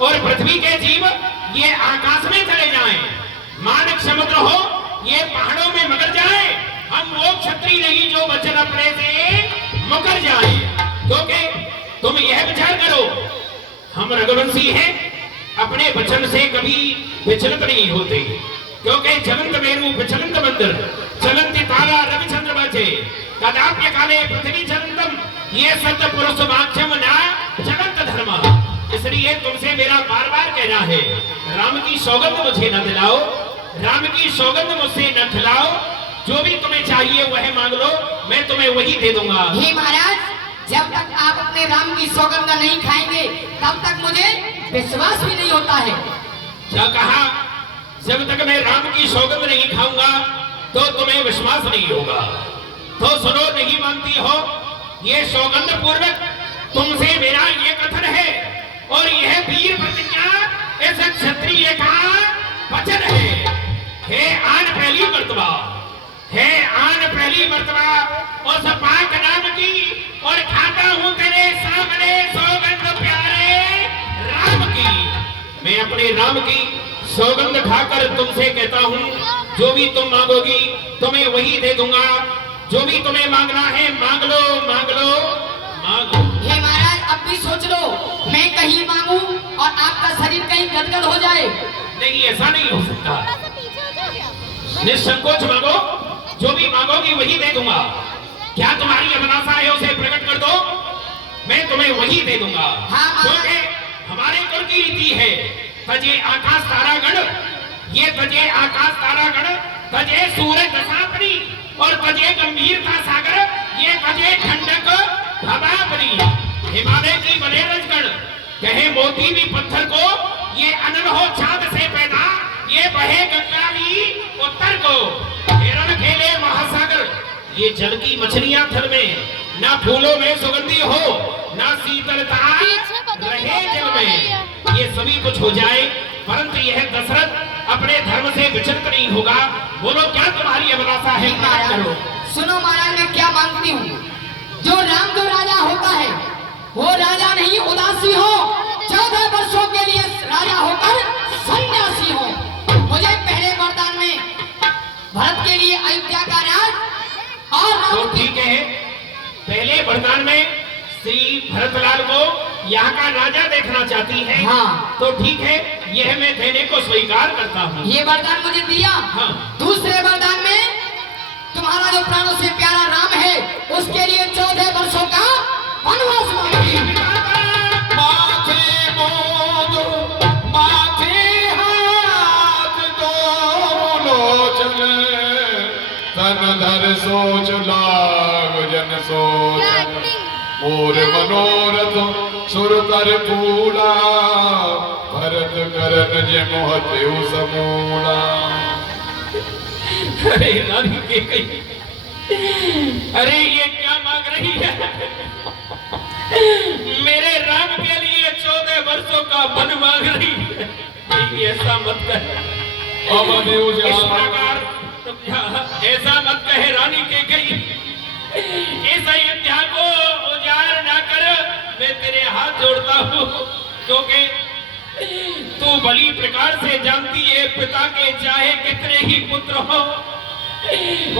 और पृथ्वी के जीव ये आकाश में चले जाएं, मानक समुद्र हो ये पहाड़ों में मगर जाए, हम वो क्षत्रिय नहीं जो वचन अपने से मुकर जाए। क्योंकि तुम यह विचार करो, हम रघुवंशी हैं, अपने वचन से कभी विचलित नहीं होते, क्योंकि चलंत मेरु विचलंत मंदिर, चलंत तारा रविचंद्र बाजे, कदाप्य काले पृथ्वी चलंतम, ये सत्य पुरुष वाक्यम ना जगत धर्म। इसलिए तुमसे मेरा बार बार कहना है, राम की सौगंध मुझे न दिलाओ, राम की सौगंध मुझसे न खिलाओ, जो भी तुम्हें चाहिए वह मांग लो, मैं तुम्हें वही दे दूंगा। हे महाराज, जब तक आप अपने राम की सौगंध नहीं खाएंगे तब तक मुझे विश्वास भी नहीं होता है। क्या कहा? जब तक मैं राम की सौगंध नहीं खाऊंगा तो तुम्हें विश्वास नहीं होगा। तो सुनो, नहीं मानती हो, ये सौगंध पूर्वक तुमसे मेरा ये कथन है और यह वीर प्रतिज्ञा इस क्षत्रिय का वचन है। हे आन पहली मर्तबा, हे आन पहली मर्तबा उस पाक नाम की और खाता हूँ तेरे सामने सौगंध प्यारे राम की। मैं अपने राम की सौगंध खाकर तुमसे कहता हूँ, जो भी तुम मांगोगी तुम्हें वही दे दूंगा। जो भी तुम्हें मांगना है मांग लो, मांग लो, मांगो। हे महाराज, अब भी सोच लो, मैं कहीं मांगू और आपका शरीर कहीं गदगद हो जाए। नहीं, ऐसा नहीं हो सकता। निसंकोच मांगो, जो भी मांगोगी वही दे दूंगा। क्या तुम्हारी अभिलाषा है उसे प्रकट कर दो, मैं तुम्हें वही दे दूंगा। हाँ, क्योंकि हमारे कुल की रीति है, तजे आकाश तारागण, ये तजे आकाश तारागण, तजे सूरज दशापनी और तजे गंभीरता सागर, ये तजे ठंडक हवा बनी। हिमालय की बने रजगण, कहे मोती भी पत्थर को, ये अनल हो चांद से पैदा, ये बहे गंगा भी उत्तर को। हिरण खेले महासागर, ये जल की मछलियां थल में, ना फूलों में सुगंधी हो, ना शीतलता रहे जल में। ये सभी कुछ हो जाए, परंतु यह दशरथ अपने धर्म से विचलित नहीं होगा। बोलो, क्या तुम्हारी अभिलाषा है? करो। सुनो महाराज, मैं क्या मांगती हूँ, जो राम जो राजा होता है वो राजा नहीं उदासी हो, 14 वर्षों के लिए राजा होकर सन्यासी हो। मुझे पहले वरदान में भरत के लिए अयोध्या का राज और तो राम ठीक है, पहले वरदान में श्री भरतलाल को यहाँ का राजा देखना चाहती है। हाँ। तो ठीक है, यह मैं देने को स्वीकार करता हूँ। ये वरदान मुझे दिया। हाँ। दूसरे वरदान में तुम्हारा जो प्राणों से प्यारा राम है उसके लिए 14 वर्षों का वनवास मांगती हूँ। माथे मोद माथे हाथ दोनों चले, तन धर सोच लाग जन सोच, मोर मनोरथ सुर कर पूरा, भरत करन जे मोहत्यु समूला। अरे रानी के कही, अरे ये क्या मांग रही है? मेरे राम के लिए 14 वर्षों का वन मांग रही है। नहीं, ऐसा मत कर। इस प्रकार ऐसा मत कहे रानी के कही, इस अयोध्या को उजाड़ ना कर, मैं तेरे हाथ जोड़ता हूँ। क्योंकि तू भली प्रकार से जानती है, पिता के चाहे कितने ही पुत्र हो,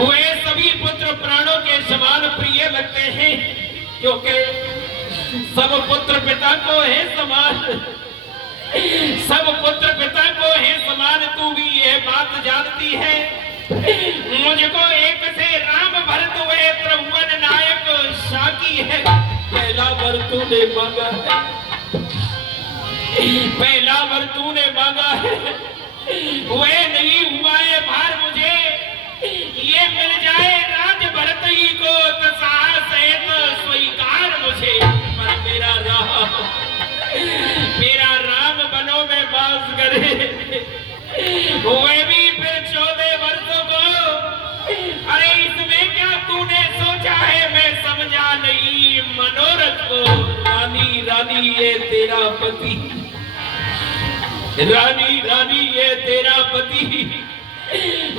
वे सभी पुत्र प्राणों के समान प्रिय लगते हैं। क्योंकि सब पुत्र पिता को है समान, सब पुत्र पिता को है समान। तू भी यह बात जानती है। मुझको एक से राम भरत हुए त्रिभुवन नायक शाकी है। पहला वर तूने मांगा है, पहला वर तूने मांगा है, वह नहीं हुआ है भार मुझे। ये मिल जाए राज भरत ही को तो सहित स्वीकार मुझे। पर मेरा राम बनों में बास करे, वह भी फिर 14 वर्षों को। अरे इसमें क्या तूने सोचा है, मैं समझा नहीं मनोरथ को। रानी रानी ये तेरा पति, रानी रानी ये तेरा पति,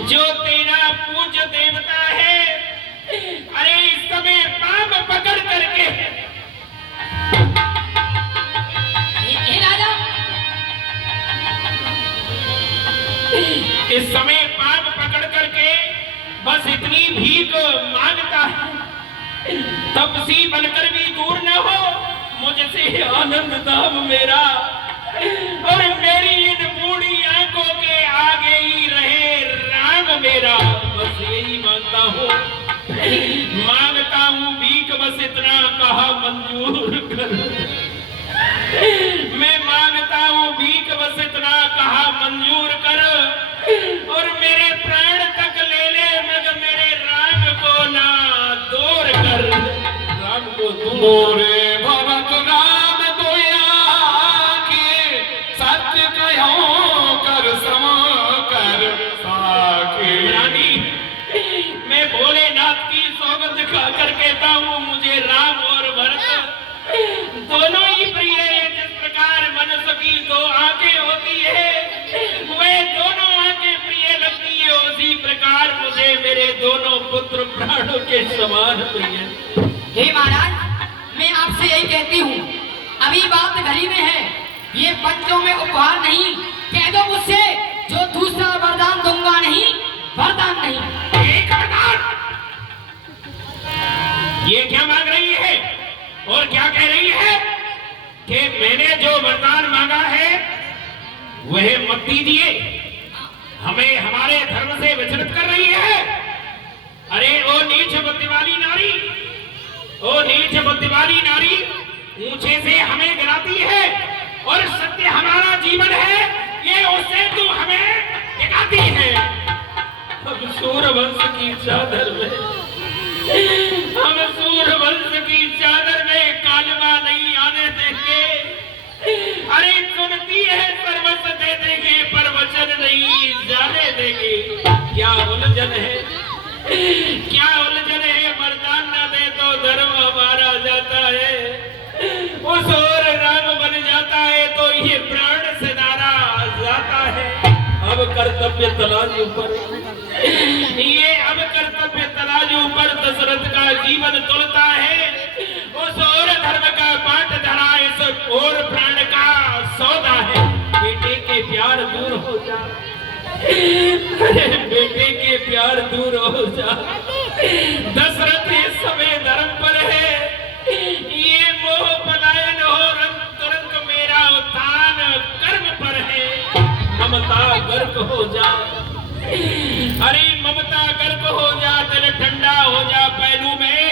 जो तेरा पूज्य देवता है। अरे इस समय पाप पकड़ करके राजा, इस समय पाप पकड़ करके बस इतनी भीख मांगता है। तपसी बनकर भी दूर न हो, मुझसे आनंद धाम मेरा और मेरी इन बूढ़ी आंखों के आगे ही रहे राम मेरा। बस यही मांगता हूँ, मांगता हूँ भीख, बस इतना कहा मंजूर कर। मैं मांगता हूँ भीख, बस इतना कहा मंजूर कर। और मेरे प्राण तक ले ले, मगर मेरे राम को ना दूर कर। राम को दूर मोरे भरत राम दोया के, सत्य कहो कर सम कर साके। रानी, मैं भोलेनाथ की सौगंध खाकर कहता हूँ, मुझे राम और भरत दोनों ही प्रिय है। जिस प्रकार मनुष्य की 2 आंखें होती है, वे दोनों आंखें प्रिय लगती है, उसी सरकार मुझे मेरे दोनों पुत्र प्राणों के समान प्रिय। हे महाराज, मैं आपसे यही कहती हूँ, अभी बात घड़ी में है, ये बच्चों में उपहार नहीं। कह दो मुझसे, जो दूसरा वरदान दूंगा नहीं, वरदान नहीं। एक वरदान? ये क्या मांग रही है और क्या कह रही है कि मैंने जो वरदान मांगा है वह मत दीजिए, हमें हमारे धर्म से विचलित कर रही है। अरे ओ नीच बुद्धि वाली नारी, ओ नीच बुद्धि वाली नारी, ऊंचे से हमें गिराती है और सत्य हमारा जीवन है, ये उससे तू हमें गिराती है। हम सूर्यवंश की चादर में, हम सूर्यवंश की चादर में कालवा नहीं आने देंगे। अरे सुनती है सर्वस्व दे देंगे, पर वचन नहीं जाने देंगे। क्या उलझन है, क्या उलझन है, वरदान न दे तो धर्म हमारा जाता है, उस और राम बन जाता है तो ये प्राण से नारा जाता है। अब कर्तव्य तराजू पर, ये अब कर्तव्य तराजू पर दशरथ का जीवन तुलता है, उस और धर्म का पाठ धरा, इस और प्राण का सौदा है। बेटे के प्यार दूर हो जा, बेटे के प्यार दूर हो जा। दशरथ इस समय धर्म पर है, ये मोह पलायन हो, रंग तुरंत मेरा उत्थान कर्म पर है। ममता गर्भ हो जा, अरे ममता गर्भ हो जा, दिल ठंडा हो जा पहलू में,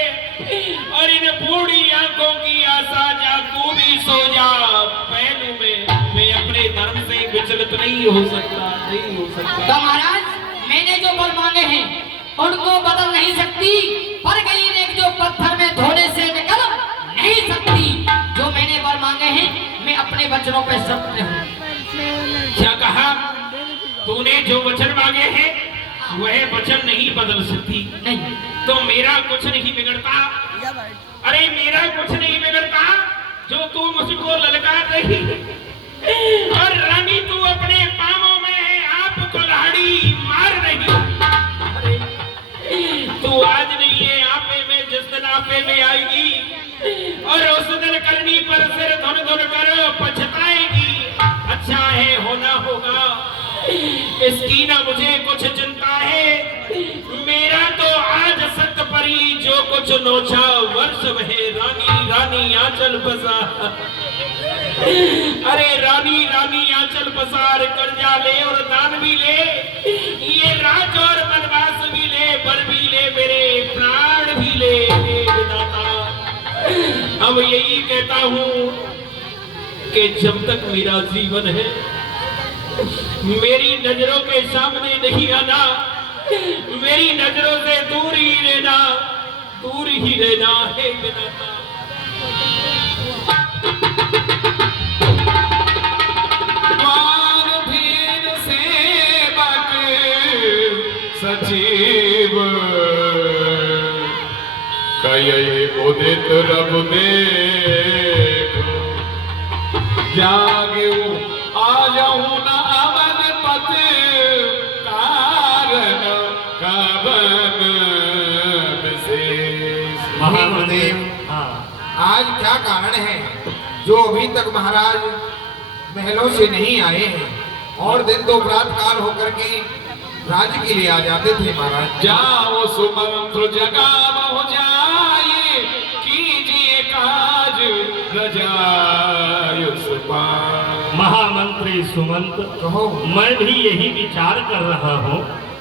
और इन बूढ़ी आंखों की आशा जा, तू भी सो जा पहलू में। मैं अपने धर्म से विचलित नहीं हो सकता, नहीं हो सकता। तो महाराज, मैंने जो वर मांगे हैं उनको बदल नहीं सकती, पर गई रेख जो पत्थर में धोने से निकल नहीं सकती। जो मैंने वर मांगे हैं, मैं अपने वचनों पे सत्य हूँ। क्या कहा तूने? जो वचन मांगे हैं वह वचन नहीं बदल सकती। नहीं तो मेरा कुछ नहीं बिगड़ता, अरे मेरा कुछ नहीं बिगड़ता जो तू मुझको ललकार रही। और रानी तू अपने पांवों में है, आप कुल्हाड़ी मार रही। अरे तू आज नहीं है आपे में, जिस दिन आपे में आएगी और उस दिन करनी पर सिर धुन धुन कर पछताएगी। अच्छा है होना होगा, इसकी ना मुझे कुछ चिंता है। मेरा तो आज सत परी जो कुछ नोचा वर्ष वहे, रानी रानी आंचल बसा। अरे रानी रानी आंचल पसार, कर्जा ले और दान भी ले, ये राज और वनवास भी ले, वर भी ले, मेरे प्राण भी ले। विधाता, अब यही कहता हूँ कि जब तक मेरा जीवन है, मेरी नजरों के सामने नहीं आना, मेरी नजरों से दूर ही रहना, दूर ही रहना है विधाता। मानधीर सेवक सचिव कये उदित रब देखो, जागे आ जाऊं न अवन पत, कारण कवन विशेष। महादेव, हाँ, आज क्या कारण है जो अभी तक महाराज महलों से नहीं आए हैं और दिन तो रात काल होकर के राज्य के लिए आ जाते थे महाराज? जाओ सुमंत्र जगाव हो जाए, कीजिए काज रजाय सुपान। महामंत्री सुमंत, कहो। मैं भी यही विचार कर रहा हूँ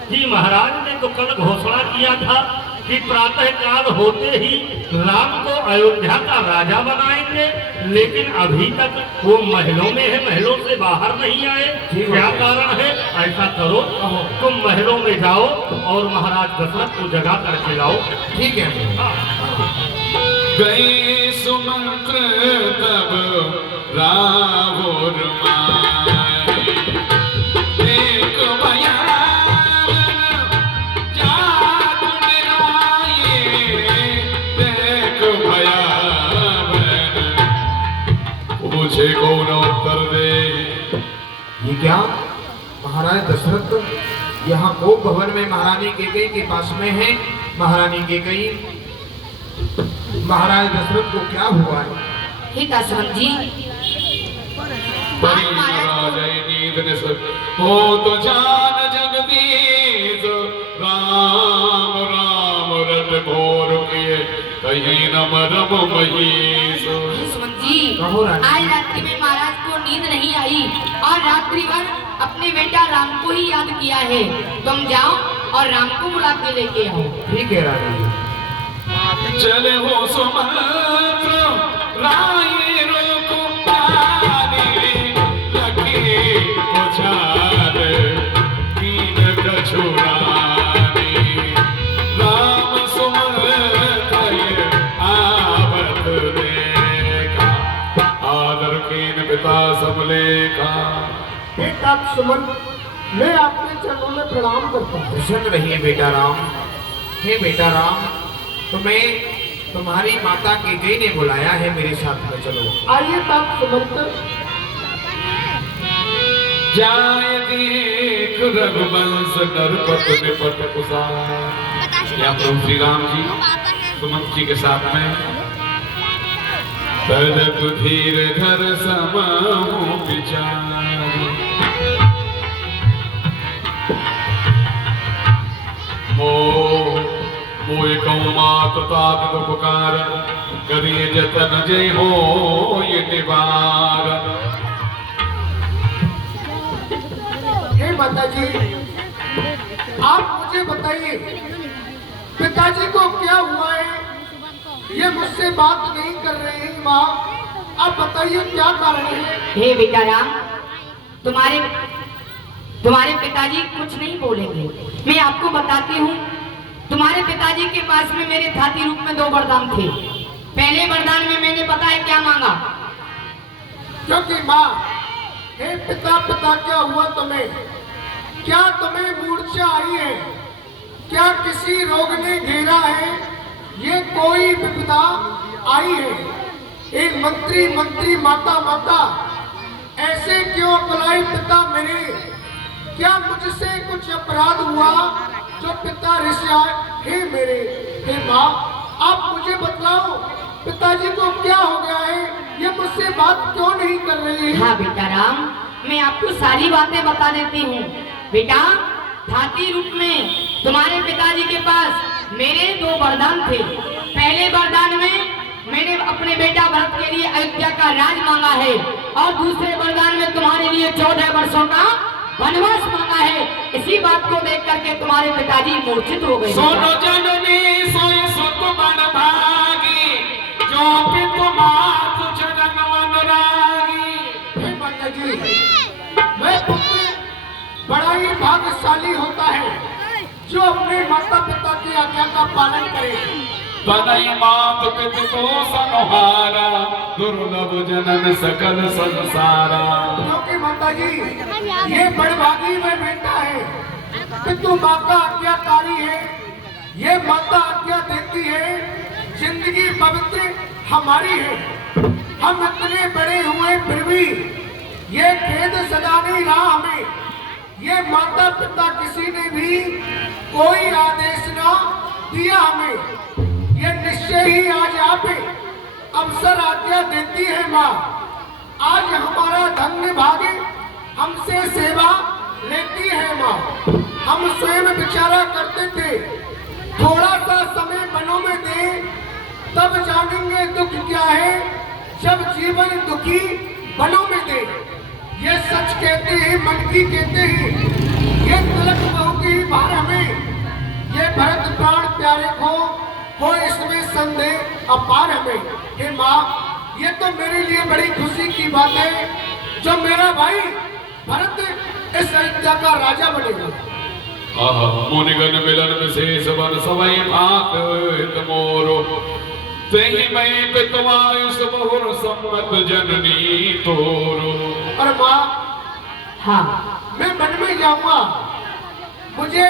कि महाराज ने तो कल घोषणा किया था कि प्रातः काल होते ही राम को अयोध्या का राजा बनाएंगे, लेकिन अभी तक वो महलों में है, महलों से बाहर नहीं आए। क्या कारण है? ऐसा करो, तुम महलों में जाओ और महाराज दशरथ को जगा करके लाओ। ठीक है। गए सुमंत्र तब रावण मारे, एक भयावन जात निराये, एक भयावन पूछे कौन उत्तर दे। ये क्या महाराज दशरथ यहाँ गोप भवन में महारानी कैकेयी के पास में है। महारानी कैकेयी, महाराज दशरथ को क्या हुआ है? हे दशरथ जी, बड़ी राजय नींद ने हो तो जान जगदीश, राम राम रट घोर किए कहीं न मरम महीश। दुश्मन जी, कहो रानी। आज रात्रि में महाराज को नींद नहीं आई और रात्रि भर अपने बेटा राम को ही याद किया है। तुम जाओ और राम को बुला के लेके आओ। ठीक है रानी। चले हो सुमंत्र राय रोको प्यारे, लगे उछाल कीन कछुरानी, राम सुमंत्र आवत देखा, आदर कीन पिता सब लेखा। बेटा सुमन, मैं आपके चरणों में प्रणाम करता हूँ। प्रसन्न रहिए बेटा राम। हे बेटा राम, तुम्हें तुम्हारी माता कैकेयी ने बुलाया है, मेरे साथ में चलो। आइए तात सुमंत। जाय देख रघुवंश नरपत निपट कुशार। या प्रभु श्री राम जी सुमंत जी के साथ में तड़प धीर घर समाहु विचार। मोय कहूँ मात तात पुकार, करिए जतन जय हो ये निवार। हे माता जी, आप मुझे बताइए पिताजी को क्या हुआ है? ये मुझसे बात नहीं कर रहे हैं माँ, आप बताइए क्या कारण है? हे बेटा राम, तुम्हारे पिताजी कुछ नहीं बोलेंगे। मैं आपको बताती हूँ, तुम्हारे पिताजी के पास में मेरे थाती रूप में 2 वरदान थे। पहले वरदान में मैंने पता है क्या मांगा? क्योंकि माँ, हे पिता पिता क्या हुआ तुम्हें? क्या तुम्हें मूर्छा आई है? क्या किसी रोग ने घेरा है? ये कोई विपदा आई है? एक मंत्री मंत्री माता माता ऐसे क्यों बुलाए पिता मेरे? क्या मुझसे कुछ अपराध हुआ जो पिता ऋषि? हे मेरे, हे माँ, आप मुझे बतलाओ पिताजी को क्या हो गया है? ये मुझसे बात क्यों नहीं कर रही है? हाँ बेटा राम, मैं आपको सारी बातें बता देती हूँ। बेटा, थाती रूप में तुम्हारे पिताजी के पास मेरे 2 वरदान थे। पहले वरदान में मैंने अपने बेटा भरत के लिए अयोध्या का राज मांगा है और दूसरे वरदान में तुम्हारे लिए 14 वर्षों का वनवास मांगा है। इसी बात को देख करके तुम्हारे पिताजी मूर्छित हो गए। सोनो जननी सोई सुत मन भागी, जो पितु मात चरण अनुरागी। हे माता जी, मैं पुत्र बड़ा ही भाग्यशाली होता है जो अपने माता पिता की आज्ञा का पालन करे। तनय मात पितु को सनहारा, दुर्लभ जनन सकल संसारा। क्योंकि माता जी, ये बड़भागी में बेटा है। पितु माँ का आज्ञाकारी है, ये माता आज्ञा देती है। जिंदगी पवित्र हमारी है। हम इतने बड़े हुए फिर भी ये खेद सदा नहीं रहा हमें। ये माता पिता किसी ने भी कोई आदेश ना दिया हमें। ये निश्चय ही आज आप अवसर आज्ञा देती है माँ। आज हमारा धन्य भाग्य हमसे सेवा लेती है माँ। हम स्वयं विचारा करते थे, थोड़ा सा समय वनों में दे, तब जानेंगे दुख क्या है जब जीवन दुखी वनों में दे। ये सच कहते हैं, मन की कहते हैं, ये तिलक बहू की बार हमें। ये भरत प्राण प्यारे को इसमें संदेह अपार हमें। हे माँ, ये तो मेरे लिए बड़ी खुशी की बात है जो मेरा भाई भरत इस अयोध्या का राजा बनेगा। मुनिगण मिलन विशेष बन सवै भात हित मोरो, तेहि मैं पितवायुष बहुर सम्मत जननी तोरो। और माँ, हाँ, मैं वन में जाऊंगा, मुझे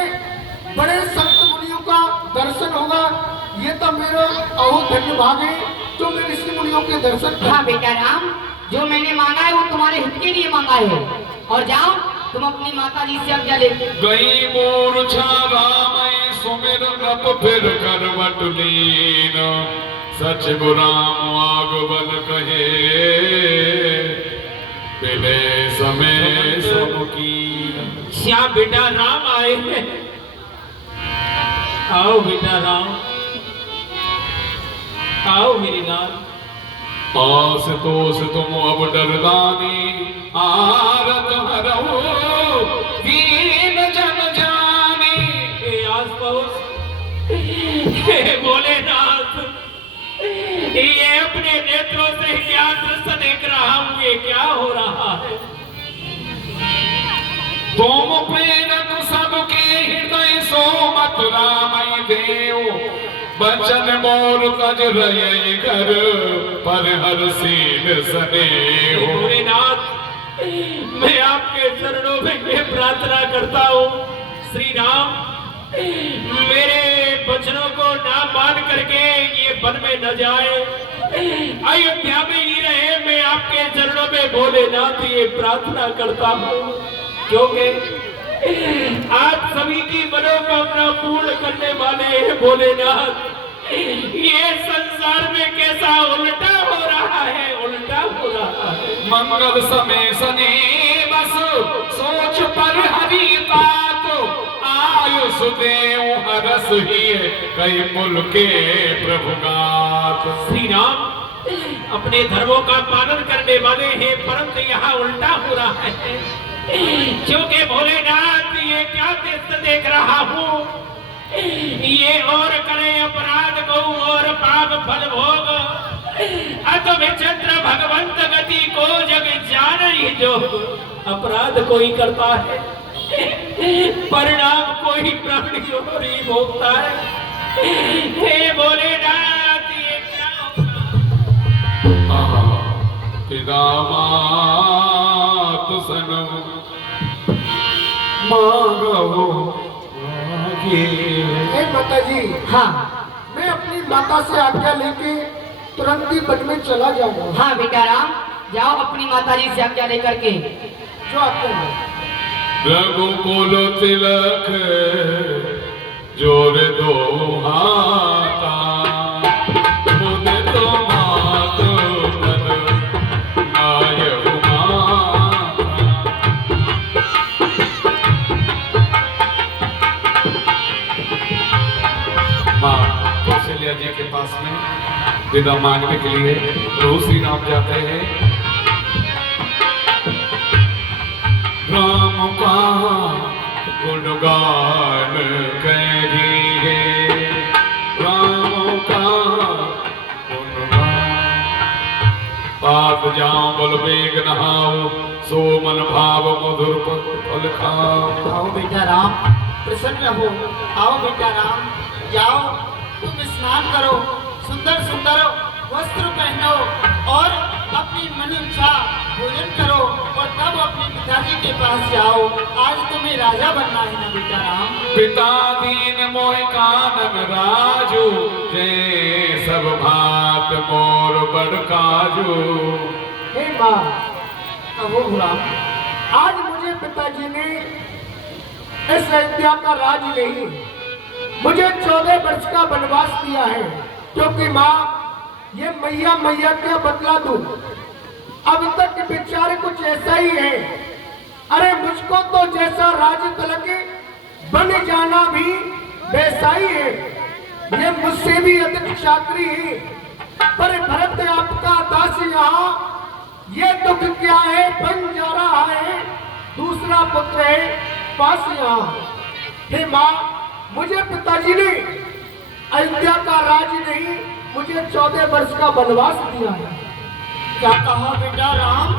बड़े संत मुनियों का दर्शन होगा। ये तो मेरा अहो धन्य भाग है जो मैं ऋषि मुनियों के दर्शन कर। हाँ बेटा राम, जो मैंने मांगा है वो तुम्हारे हित के लिए मांगा है। और जाओ तुम अपनी माता जी से आज्ञा ले। गई मूर्छा राम सुमिर नप फिर करवट लीन, सच गुराम आगवन कहे पिले समय सबकी। श्याम बेटा राम आए हैं, आओ बेटा राम, आओ मेरी लाल। आस तोस तुम अब डरदानी, आरत हरो दीन जन जानी। हे आस पड़ोस, हे भोलेनाथ, ये अपने नेत्रों से क्या दृश्य देख रहा हूँ, ये क्या हो रहा है? तुम प्रेरक सबके हृदय सो मत रामय देव, बचन मोर तज रय कर पर हर सीन सने हो। भोलेनाथ, मैं आपके चरणों में ये प्रार्थना करता हूँ, श्री राम मेरे वचनों को ना मान करके ये वन में न जाए, अयोध्या में ही रहे। मैं आपके चरणों में भोलेनाथ ये प्रार्थना करता हूँ, क्योंकि आप सभी की मनोकामना पूर्ण करने वाले हैं भोलेनाथ। ये संसार में कैसा उल्टा हो रहा है, उल्टा हो रहा है। मंगल समय सने बस सोच पर हरि तात, आयुष देव हरस ही कई मुल के प्रभुगात। श्री राम अपने धर्मों का पालन करने वाले हैं, परंतु यहाँ उल्टा हो रहा है, क्योंकि भोलेनाथ ये क्या दृश्य देख रहा हूँ, ये और करे अपराध को और पाप फल भोग, अत विचित्र भगवंत गति को जग जान ही जो। अपराध कोई करता है, परिणाम कोई प्राणी और ही भोगता है। हे भोलेनाथ ये क्या होता? पिता मात सनम मांगो हे माता जी, हाँ मैं अपनी माता से आज्ञा लेके तुरंत ही वन में चला जाऊंगा। हाँ बेटा राम, जाओ अपनी माता जी से आज्ञा लेकर के। जो आज्ञा है। रघुकुल तिलक जोर दो हाथा, मुदित मातु पद नायक माता। माँ कौशल्या जी के पास में विदा मांगने के लिए प्रभु श्री राम जाते हैं। राम का गुणगान करिए, राम का गुणगान। पाप जाऊं बल वेग नहाओ, सो मन भाव मधुर फल खाओ। आओ बेटा राम, प्रसन्न हो। आओ बेटा राम, जाओ तुम स्नान करो, सुंदर सुंदर वस्त्र पहनो और अपनी मन इच्छा भोजन करो और तब अपने पिताजी के पास जाओ। आज तुम्हें राजा बनना है ना बेटा राम। पिता दीन मोह कानन राजू, जय सब भात मोर बड़ काजू। हे माँ, कहो गुलाम, आज मुझे पिताजी ने इस अयोध्या का राज नहीं, मुझे 14 वर्ष का वनवास दिया है, क्योंकि माँ ये मैया क्या बतला दूं, अब तक विचार कुछ ऐसा ही है। अरे मुझको तो जैसा राज तिलक बन जाना भी वैसा ही है, ये मुझसे भी अधिक क्षात्री है। पर भरत आपका दास यहाँ, ये दुख क्या है, बन जा रहा है, दूसरा पुत्र है पास यहाँ। हे माँ, मुझे पिताजी ने अयोध्या का राज नहीं, मुझे 14 वर्ष का वनवास दिया है। क्या कहा बेटा राम?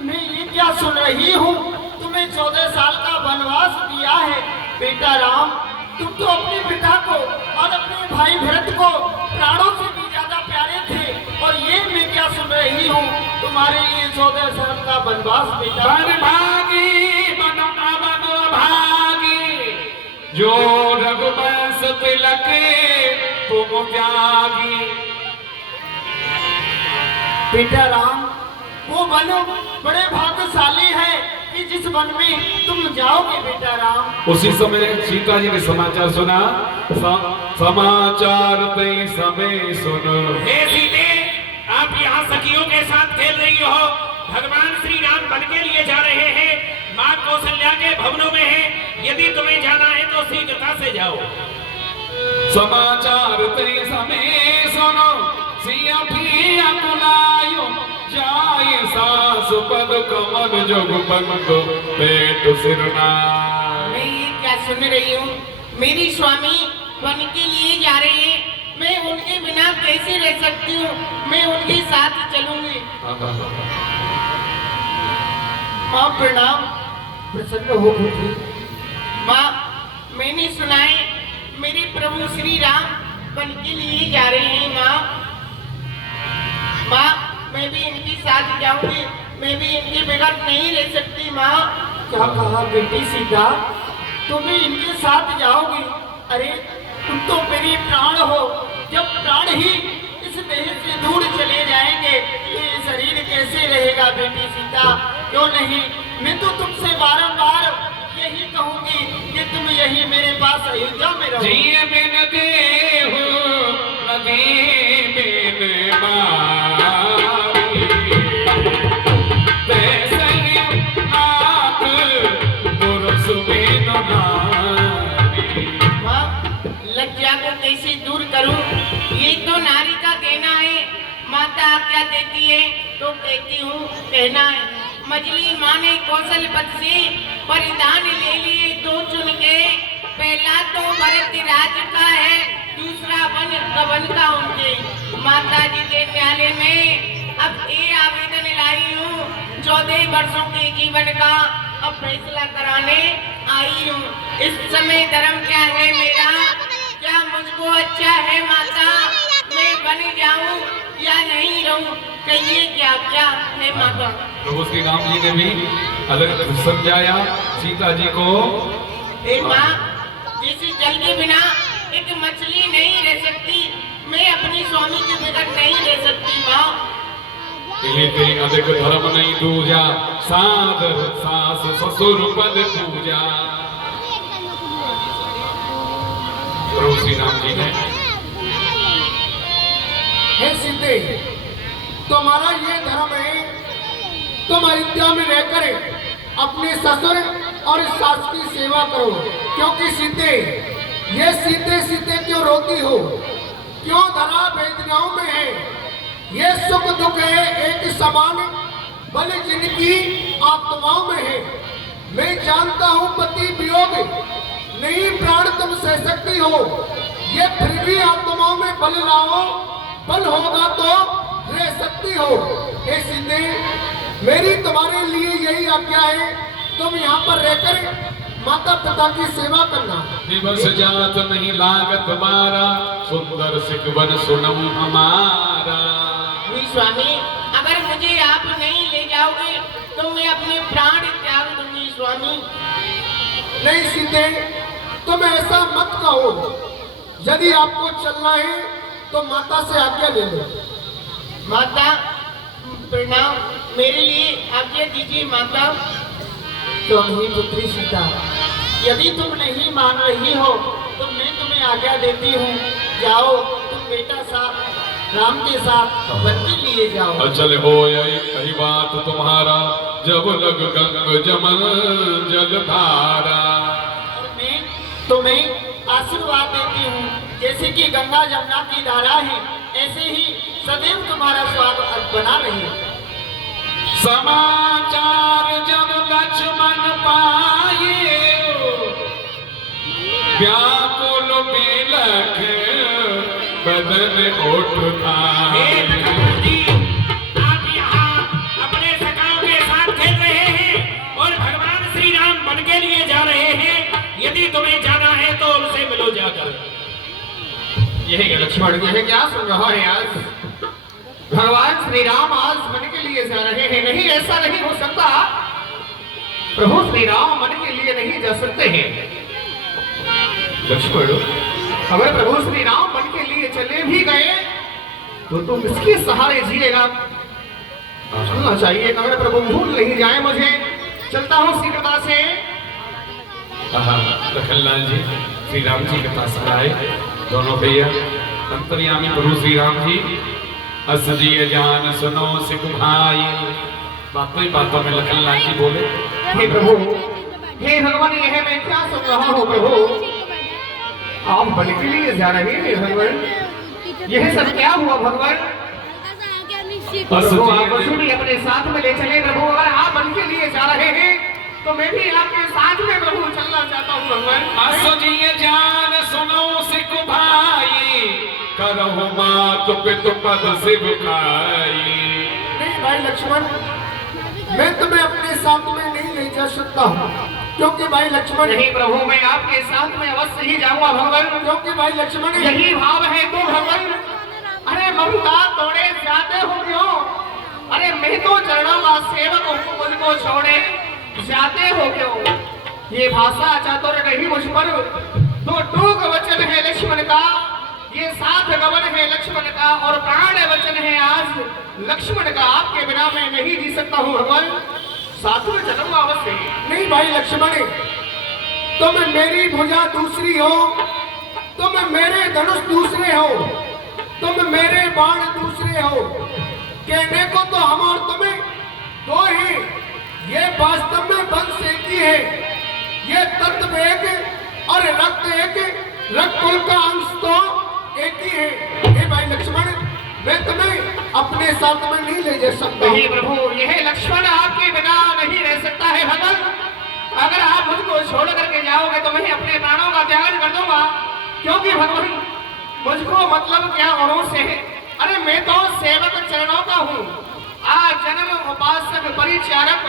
मैं ये क्या सुन रही हूँ, तुम्हें 14 साल का वनवास दिया है। बेटा राम, तुम तो अपने पिता को और अपने भाई भरत को प्राणों से भी ज्यादा प्यारे थे, और ये मैं क्या सुन रही हूँ, तुम्हारे लिए 14 साल का वनवास बेटा। भागी मन अमन भागी, जो रघुवंश तिलक तुम त्यागी। बेटा राम, वो वन बड़े भाग्यशाली है कि कि जिस वन में तुम जाओगे बेटा राम। उसी समय सीता जी ने समाचार सुना। समाचार ते समय सुनो। हे सीते, आप यहाँ सखियों के साथ खेल रही हो। भगवान श्री राम वन के लिए जा रहे हैं, माँ कौशल्या के भवनों में है। यदि तुम्हें जाना है तो शीघ्रता से जाओ। समाचार ते समय सुनो। सिया पिया बुलायो जाय सास पद कमल जोग बंदो पेट सिरना। मैं ये क्या सुन रही हूँ? मेरी स्वामी वन के लिए जा रहे हैं, मैं उनके बिना कैसे रह सकती हूँ? मैं उनके साथ चलूंगी। माँ प्रणाम। प्रसन्न हो गई। माँ, मैंने सुना है मेरे प्रभु श्री राम वन के लिए जा रहे हैं। माँ, मैं भी इनके साथ जाऊंगी, मैं भी इनके बगैर नहीं रह सकती। माँ, क्या कहा बेटी सीता? तुम भी इनके साथ जाओगी? अरे तुम तो मेरी प्राण हो। जब प्राण ही इस देह से दूर चले जाएंगे तो ये शरीर कैसे रहेगा बेटी सीता? क्यों नहीं, मैं तो तुमसे बारंबार यही कहूंगी कि तुम यही मेरे पास अयोध्या में रहो। जिए बिन देहु नदी बिन मारी, तैसई नाथ पुरुष बिन नारी। माँ, लज्जा को कैसे दूर करूं? ये तो नारी का कहना है। माता आज्ञा देती है तो कहती हूँ, कहना है। मछली माँ ने कौशल पद से परिधान ले लिए दो चुन के। पहला तो भरत राज का है, दूसरा वन कवन का उनके। माता जी के न्यायालय में अब ये आवेदन लाई हूँ, 14 वर्षों के जीवन का अब फैसला कराने आई हूँ। इस समय धर्म क्या है मेरा? क्या मुझको अच्छा है माता? मैं बन जाऊं या नहीं रहूं? कहिए क्या क्या है माता? प्रभु श्री राम जी ने भी अलग समझाया सीता जी को। ए माँ, जैसे जल के बिना एक मछली नहीं रह सकती, मैं अपनी स्वामी के बगैर नहीं रह सकती। माँ, इलिते अधिक धर्म नहीं दूजा, सादर सास ससुर पद पूजा। प्रभु श्री राम जी ने हे सीते, तुम्हारा ये धर्म है, तुम अयोध्या में रहकर अपने ससुर और सास की सेवा करो। क्योंकि सीते, ये सीते सीते क्यों रोती हो? क्यों धरा वेदनाओं में है? ये सुख दुख है एक समान, बल जिनकी आत्माओं में है। मैं जानता हूँ पति वियोग नहीं प्राण तुम सह सकती हो, ये फिर भी आत्माओं में बल लाओ, बल होगा तो रह सकती हो। हे सीते, मेरी तुम्हारे लिए यही आज्ञा है, तुम यहाँ पर रहकर माता पिता की सेवा करना। दिवस जात नहीं लागत मारा, सुंदर सिकवन सुनम हमारा। स्वामी, अगर मुझे आप नहीं ले जाओगे तो मैं अपने प्राण त्याग दूंगी। स्वामी, नहीं सीते, तुम ऐसा मत कहो। यदि आपको चलना है तो माता से आज्ञा ले लो। माता प्रणाम, मेरे लिए आज्ञा दीजिए माता। तो नहीं पुत्री सीता, यदि तुम नहीं मान रही हो तो मैं तुम्हें आज्ञा देती हूँ, जाओ तुम बेटा साथ राम के साथ वन के लिए जाओ। अचल हो यही बात तुम्हारा, जब लग गंग जमल जल धारा। और मैं तुम्हें आशीर्वाद देती हूँ, जैसे कि गंगा जमुना की धारा है, ऐसे ही सदैव तुम्हारा स्वागत बना रहे। समाचार जब लक्ष्मण पाए, व्याकुल बिलख बदन उठता। आप यहाँ अपने सखाओं के साथ खेल रहे हैं और भगवान श्री राम वन के लिए जा रहे हैं। यदि तुम्हें जाना है तो उनसे मिलो जाकर। यही लक्ष्मण, यह क्या सुन रहा है? आज भगवान श्री राम आज वन के लिए जा रहे हैं। नहीं, ऐसा नहीं हो सकता। प्रभु श्री राम वन के लिए नहीं जा सकते हैं। लक्ष्मण, अगर प्रभु श्री राम वन के लिए चले भी गए तो तुम इसके सहारे जिएगा। चलना चाहिए। अगर प्रभु भूल नहीं जाए मुझे चलता हूँ शीघ्रता से। लखनलाल जी श्री राम जी कथा सुनाए दोनों भैया। अंतर्यामी प्रभु श्री राम जी अस जी जान सुनो सिख भाई। बातों ही बातों में लखनलाल जी बोले, हे प्रभु, हे भगवान, यह मैं क्या सुन रहा हूँ प्रभु? आप बलि के लिए जा रहे हैं भगवान? यह सब क्या हुआ भगवान? प्रभु आप मुझे भी अपने साथ में ले चले प्रभु। अगर आप बलि के लिए जा रहे हैं तो मैं भी आपके साथ में प्रभु चलना चाहता हूँ भगवान। अस जी जान सुनो सिख भाई, करो मात पितु पद सिख खाई। नहीं भाई लक्ष्मण, मैं तुम्हें अपने साथ में नहीं ले जा सकता हूँ, क्योंकि भाई लक्ष्मण, नहीं प्रभु, मैं आपके साथ में अवश्य ही जाऊंगा भगवान। क्योंकि भाई लक्ष्मण यही भाव है तो भगवान। अरे ममता तोड़े जाते हो क्यों? अरे मैं तो चरणों का सेवक हूँ, मुझको छोड़े जाते हो क्यों? ये भाषा चातुर नहीं मुझ पर, तो टूक वचन है लक्ष्मण का, ये साथ गमन है लक्ष्मण का, और प्राण वचन है आज लक्ष्मण का। आपके बिना मैं नहीं जी सकता हूँ भगवान, साथ में चलूंगा अवश्य। नहीं भाई लक्ष्मण, तुम मेरी भुजा दूसरी हो, तुम मेरे धनुष दूसरे हो, तुम मेरे बाण दूसरे हो। कहने को तो हम और तुम्हें दो ही, ये वास्तव में वंश एक ही है। ये तत्व एक और रक्त एक, रक्त कुल का अंश तो एक ही है। हे भाई लक्ष्मण, मैं तुम्हें अपने साथ में नहीं ले जा सकता। नहीं प्रभु, यह लक्ष्मण आपके बिना नहीं रह सकता है भगवान। अगर आप मुझको छोड़ करके जाओगे तो मैं अपने प्राणों का त्याग कर दूंगा, क्योंकि भगवान मुझको मतलब क्या औरों से है। अरे मैं तो सेवक चरणों का हूँ, आज जन्म उपासक परिचारक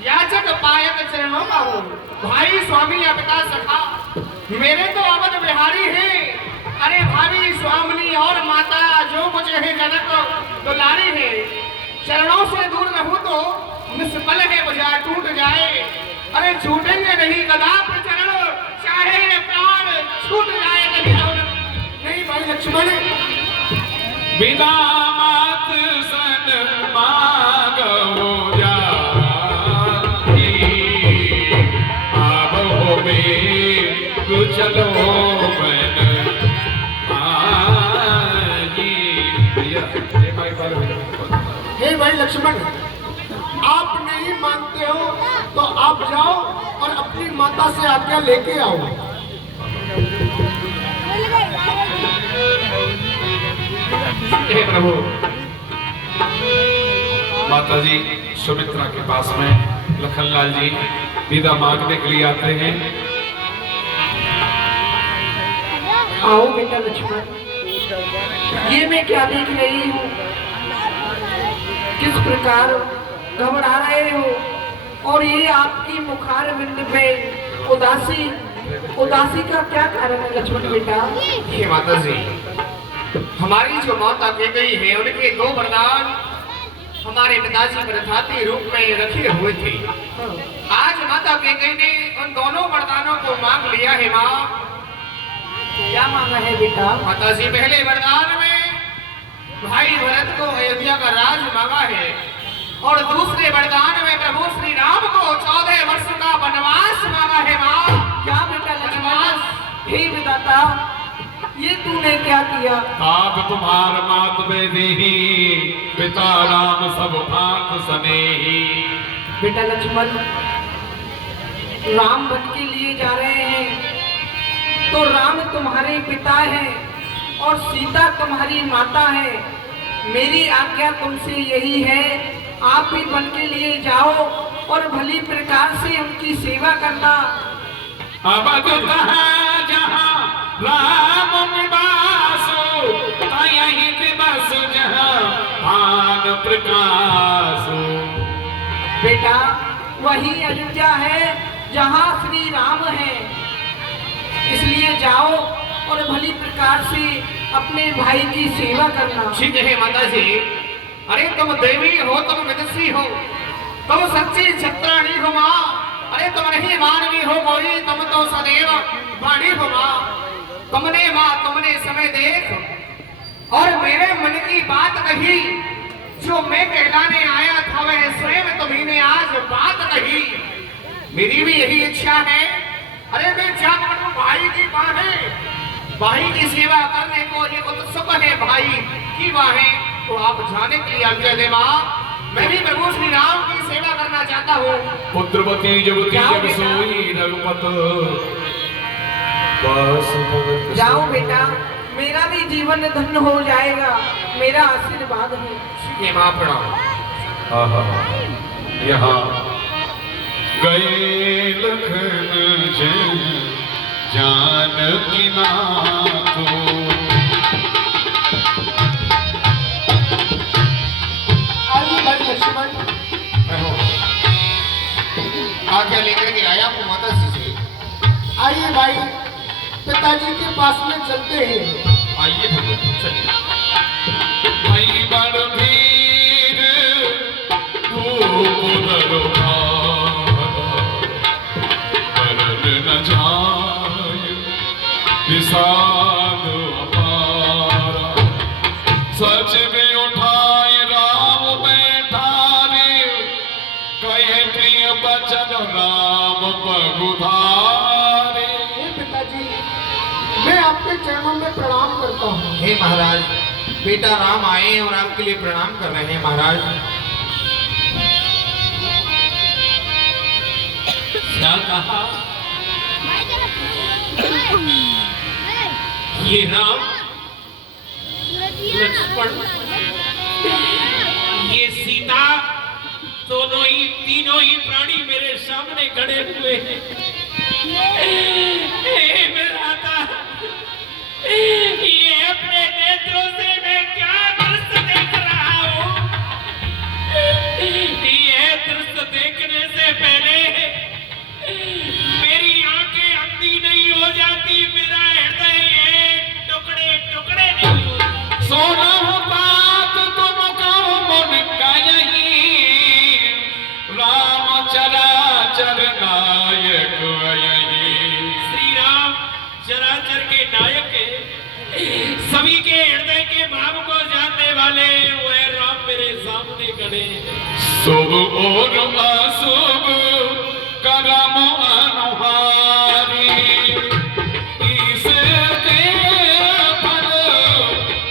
याचक पायक चरणों का हूँ। भाई स्वामी या पिता सखा मेरे तो अवध बिहारी है। अरे भाभी स्वामिनी और माता जो कुछ है जनक दुलारी है। चरणों से दूर रहूं तो निष्फल है, बजा टूट जाए। अरे छूटेंगे नहीं कदापि चरण, चाहे प्राण छूट जाए कभी नहीं भाई लक्ष्मण। बिना मात सन मांगो जाती, आब हो में चलो बन आजी। हे भाई लक्ष्मण, आप नहीं मानते हो तो आप जाओ और अपनी माता से आज्ञा लेके आओ। हे प्रभु, माता जी सुमित्रा के पास में लखनलाल जी विदा मांगने के लिए आते हैं। आओ बेटा लक्ष्मण, ये मैं क्या देख रही हूँ? किस प्रकार घबरा रहे हो, और ये आपकी मुखार बिंद पे उदासी का क्या कारण है लक्ष्मण बेटा? हे माता जी, हमारी जो माता कह गई है उनके दो वरदान हमारे पिताजी प्रथाती रूप में रखे हुए थे। आज माता कह गई ने उन दोनों वरदानों को मांग लिया है। माँ क्या मांगा है बेटा? माता जी पहले वरदान में भाई भरत को अयोध्या का राज मांगा है, और दूसरे वरदान में प्रभु श्री राम को 14 वर्ष का वनवास मांगा है। माँ क्या बेटा वनवास? हे विधाता, ये तूने क्या किया? आप तुम्हार मात बेदी, पिता राम सब भात सनेही। बेटा लक्ष्मण, राम वन के लिए जा रहे हैं तो राम तुम्हारे पिता हैं और सीता तुम्हारी माता है। मेरी आज्ञा तुमसे यही है, आप भी वन के लिए जाओ और भली प्रकार से उनकी सेवा करना। अब जहाँ राम निवासो, तयहि दिवस जहाँ भान प्रकाशो। बेटा वही अयोध्या है जहाँ श्री राम है, इसलिए जाओ और भली प्रकार से अपने भाई की सेवा करना। ठीक है माता जी। अरे तुम देवी हो, तुम विदुषी हो, तुम सच्ची छत्राणी हो माँ। अरे तुम नहीं मानवी हो कोई, तुम तो सदैव वाणी हो माँ। तुमने माँ तुमने समय देख और मेरे मन की बात कही, जो मैं कहलाने आया था वह स्वयं तुम्हें आज बात कही। मेरी भी यही इच्छा है, अरे मैं जा पकड़ूं भाई की बाहें, भाई की सेवा करने को ये उत्सुक है भाई की बाहें। तो आप जाने के लिए आज्ञा दे मां, मैं भी प्रभु श्री राम की सेवा करना चाहता हूँ। पुत्रवती जुवती जग सोई रघुपत बस भगत जाओ बेटा, मेरा भी जीवन धन्य हो जाएगा, मेरा आशीर्वाद है। ये मां प्रणाम। यहाँ गए लखन जानकी नाथो। आइए भाई लक्ष्मण, आज्ञा लेकर के आया हूँ माता जी से। आइए भाई, पिताजी के पास में चलते हैं। आइए भगवान चलिए। भाई बड़ वीर धूप बरन न जाय विषाद अपारा। सच में उठाए राम बैठारे, कहे प्रिय बचन राम पगुधारे। हे पिताजी, मैं आपके चरणों में प्रणाम करता हूँ। हे महाराज, बेटा राम आए हैं और आपके लिए प्रणाम कर रहे हैं महाराज। क्या कहा? ये राम लक्ष्मण, ये सीता, दोनों ही तीनों ही प्राणी मेरे सामने खड़े हुए हैं। हे विधाता, ये अपने नेत्रों से मैं क्या दृश्य देख रहा हूँ? ये दृश्य देखने से पहले मेरी आंखें अंधी नहीं हो जाती, मेरा हृदय टुकड़े टुकड़े नहीं हो जाता। सोना बात तुम कहो मन का यही, राम चराचर नायक यही। श्री राम चराचर के नायक है, सभी के हृदय के भाव को जानने वाले वह राम मेरे सामने खड़े हैं। शुभ और अशुभ करम अनुहारी, इसके फल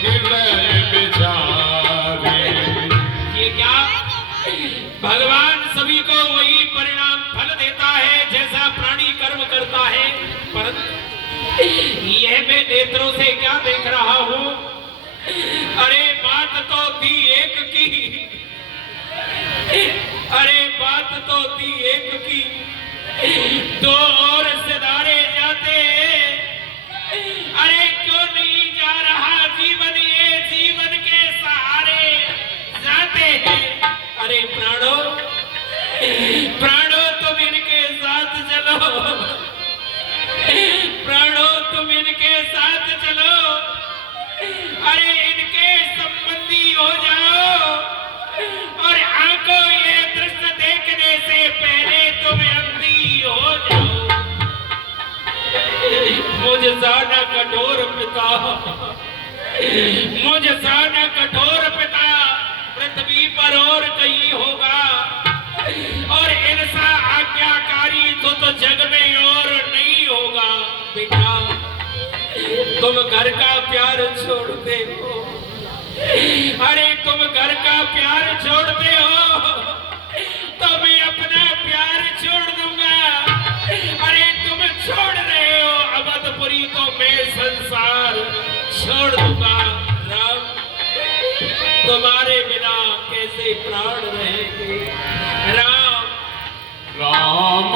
हृदय विचारे। ये क्या? भगवान सभी को वही परिणाम फल देता है जैसा प्राणी कर्म करता है, परंतु यह मैं नेत्रों से क्या देख रहा हूं? अरे बात तो थी एक की, अरे बात तो थी एक की, दो और सितारे जाते। अरे क्यों नहीं जा रहा जीवन, ये जीवन के सहारे जाते हैं। अरे प्राणो, प्राणो तुम इनके साथ चलो, प्राणो तुम इनके साथ चलो। अरे इनके संबंधी हो जाओ और आंखों ये दृश्य देखने से पहले तुम अंधी हो जाओ। मुझ साना कठोर पिता, मुझ साना कठोर पिता पृथ्वी पर और कहीं होगा, और ऐसा आज्ञाकारी तो जग में और नहीं होगा। बेटा तुम घर का प्यार छोड़ते हो, अरे तुम घर का प्यार छोड़ते हो तो मैं अपना प्यार छोड़ दूंगा। अरे तुम छोड़ रहे हो अवधपुरी, तो मैं संसार छोड़ दूंगा। राम, तुम्हारे बिना कैसे प्राण रहेंगे? राम, राम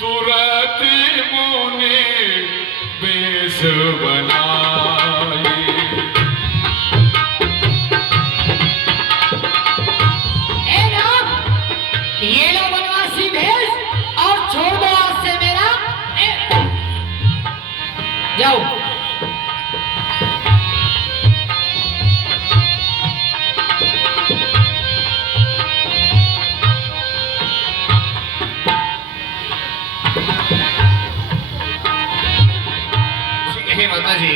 तुरत मुने बेस बनाए। ए राम, ये लो बनवासी भेष और छोड़ दो आज से मेरा। जाओ। हे माता जी,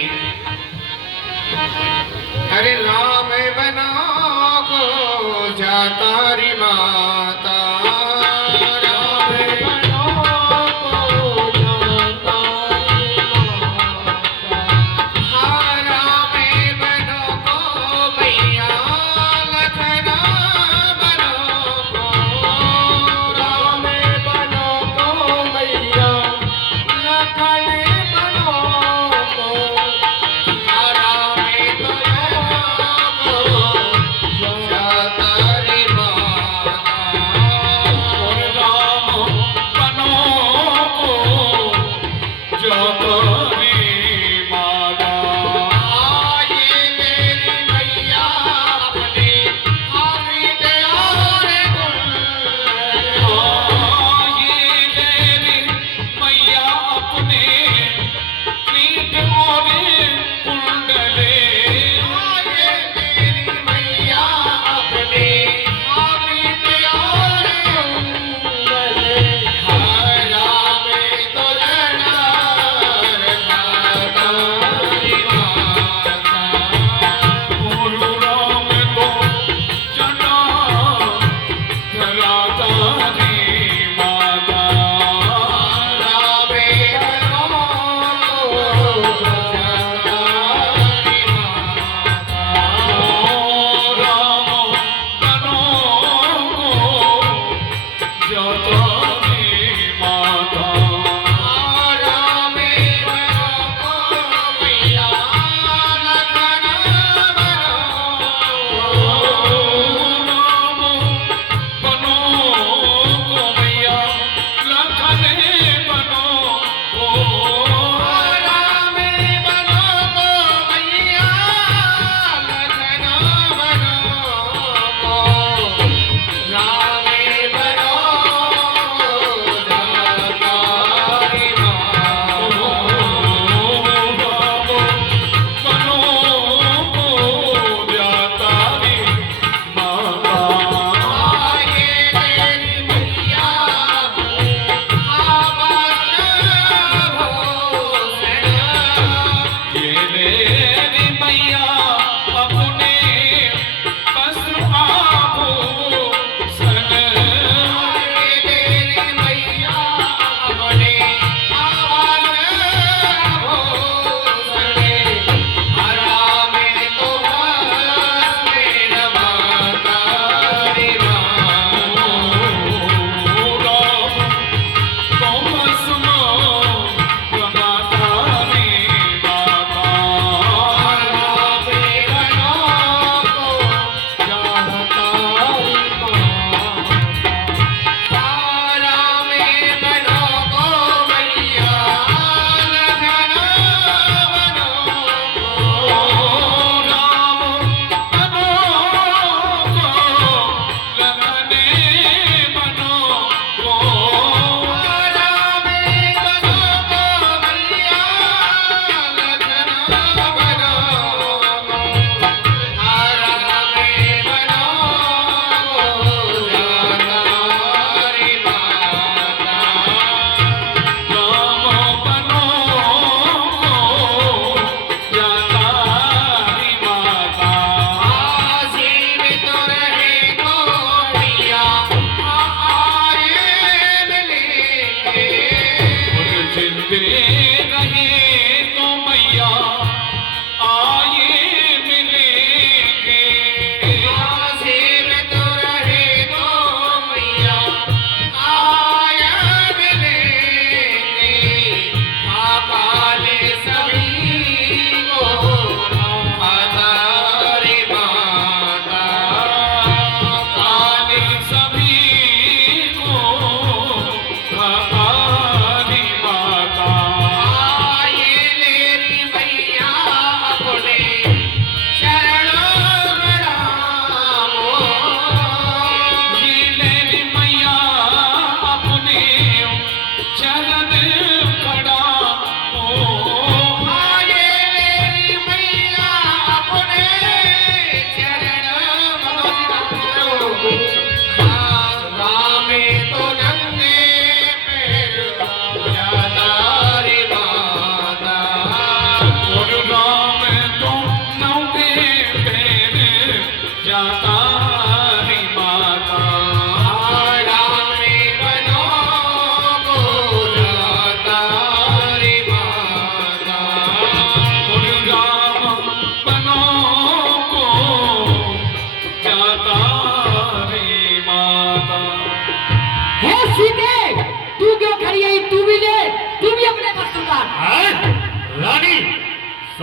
अरे राम बना तारी माता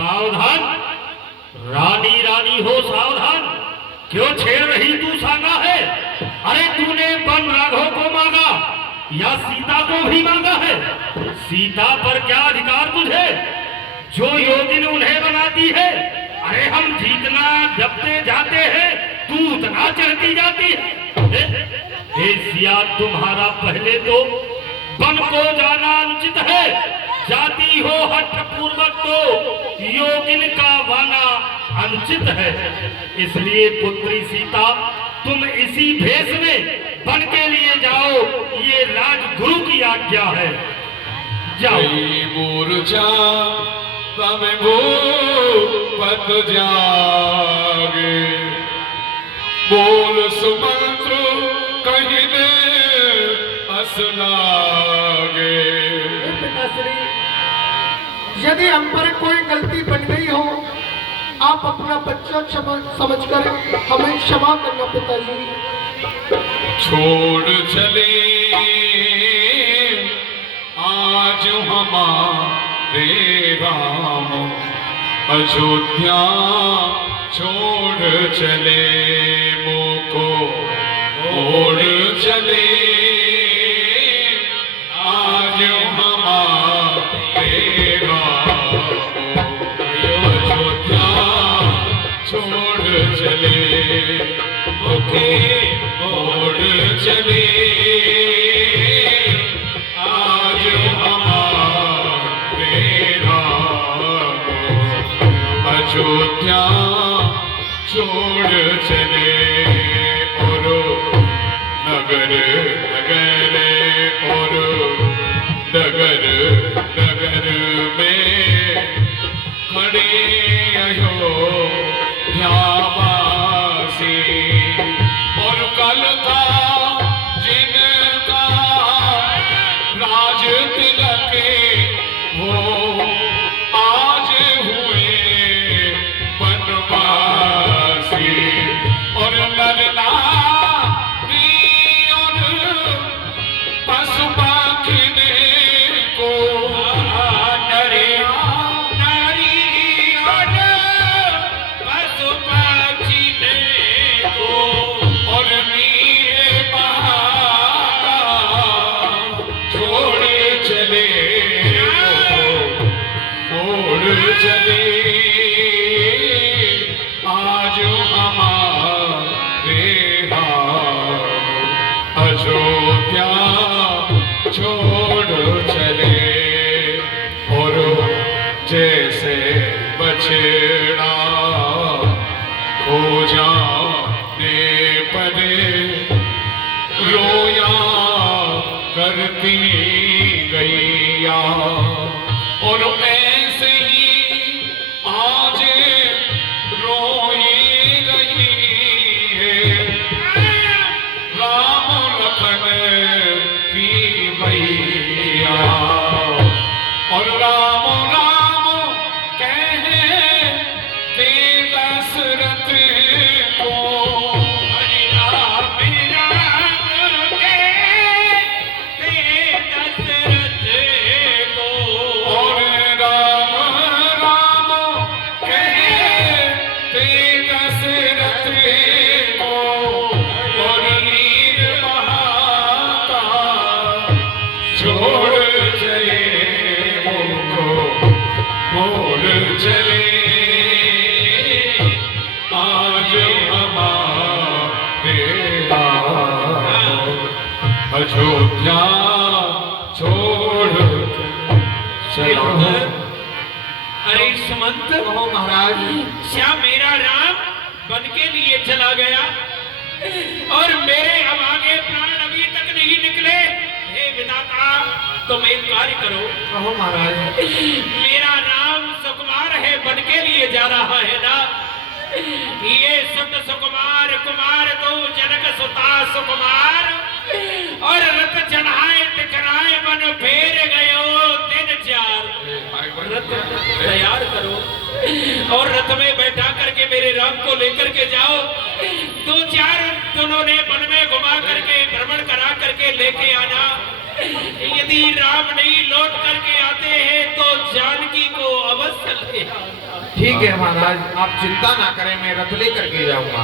सावधान, रानी रानी हो सावधान। क्यों छेड़ रही तू साना है? अरे तूने वन राघव को मांगा या सीता को भी मांगा है? सीता पर क्या अधिकार तुझे जो योगिन उन्हें बनाती है? अरे हम जितना जपते जाते हैं तू उतना चढ़ती जाती है। हे सिया, तुम्हारा पहले तो वन को जाना अनुचित है। जाती हो हठ पूर्वक तो योगिन का वाना अनुचित है। इसलिए पुत्री सीता, तुम इसी भेष में वन के लिए जाओ, ये राजगुरु की आज्ञा है। जाओ। मूर्छा तब भूपत जागे, बोल सुमंत्र कहीं दे असलागे। पिताश्री, यदि हम पर कोई गलती बन गई हो, आप अपना बच्चा समझकर हमें क्षमा करना पिताजी। छोड़ चले आज हमारे राम, अयोध्या छोड़ चले मुको छोड़ चले आज हमारे राम, अयोध्या छोड़ चले मुके छोड़ चले आज हमारे राम, अयोध्या छोड़ चले। और नगर नगर और नगर नगर में खड़े अयोध्यावासी, और कल का जिनका राज तिलक वो आज हुए बनवासी। और नर नारी और पशु पक्षी को, नरे नारी और पशु पक्षी को, और नीरे बहाता छोड़े चले छोड़ चले आज हमारे राम, अयोध्या छोड़ चले। और जैसे बछड़ा खो जाने पड़े रोया करती गैया, और ऐसे ही आज रोई गई है राम लखन की मैया। और राम राम कहते दशरथ को, हरि राम राम कहते दशरथ को, और राम राम कहते दशरथ को, और नीर बहाता छोड़ चले मुझको छोड़ चले आज हमारे राम, अयोध्या छोड़ चलो। अरे सुमंत, महाराज, क्या मेरा राम वन के लिए चला गया और मेरे अभागे प्राण अभी तक नहीं निकले? हे विधाता, तुम एक कार्य करो। कहो महाराज। मेरा राम सुकुमार है, वन के लिए जा रहा है ना? ये सुत सुकुमार कुमार दो जनक सुता सुकुमार, और रथ चढ़ाए दिखराए वन फेर गयो दिन चार। रथ तैयार करो और रथ में बैठा करके मेरे राम को लेकर के जाओ। दो चार दोनों ने वन में घुमा करके भ्रमण करा करके लेके आना। यदि राम नहीं लौट करके आते हैं तो जानकी को अवश्य ले आना। ठीक है महाराज, आप चिंता ना करें, मैं रथ लेकर के जाऊंगा।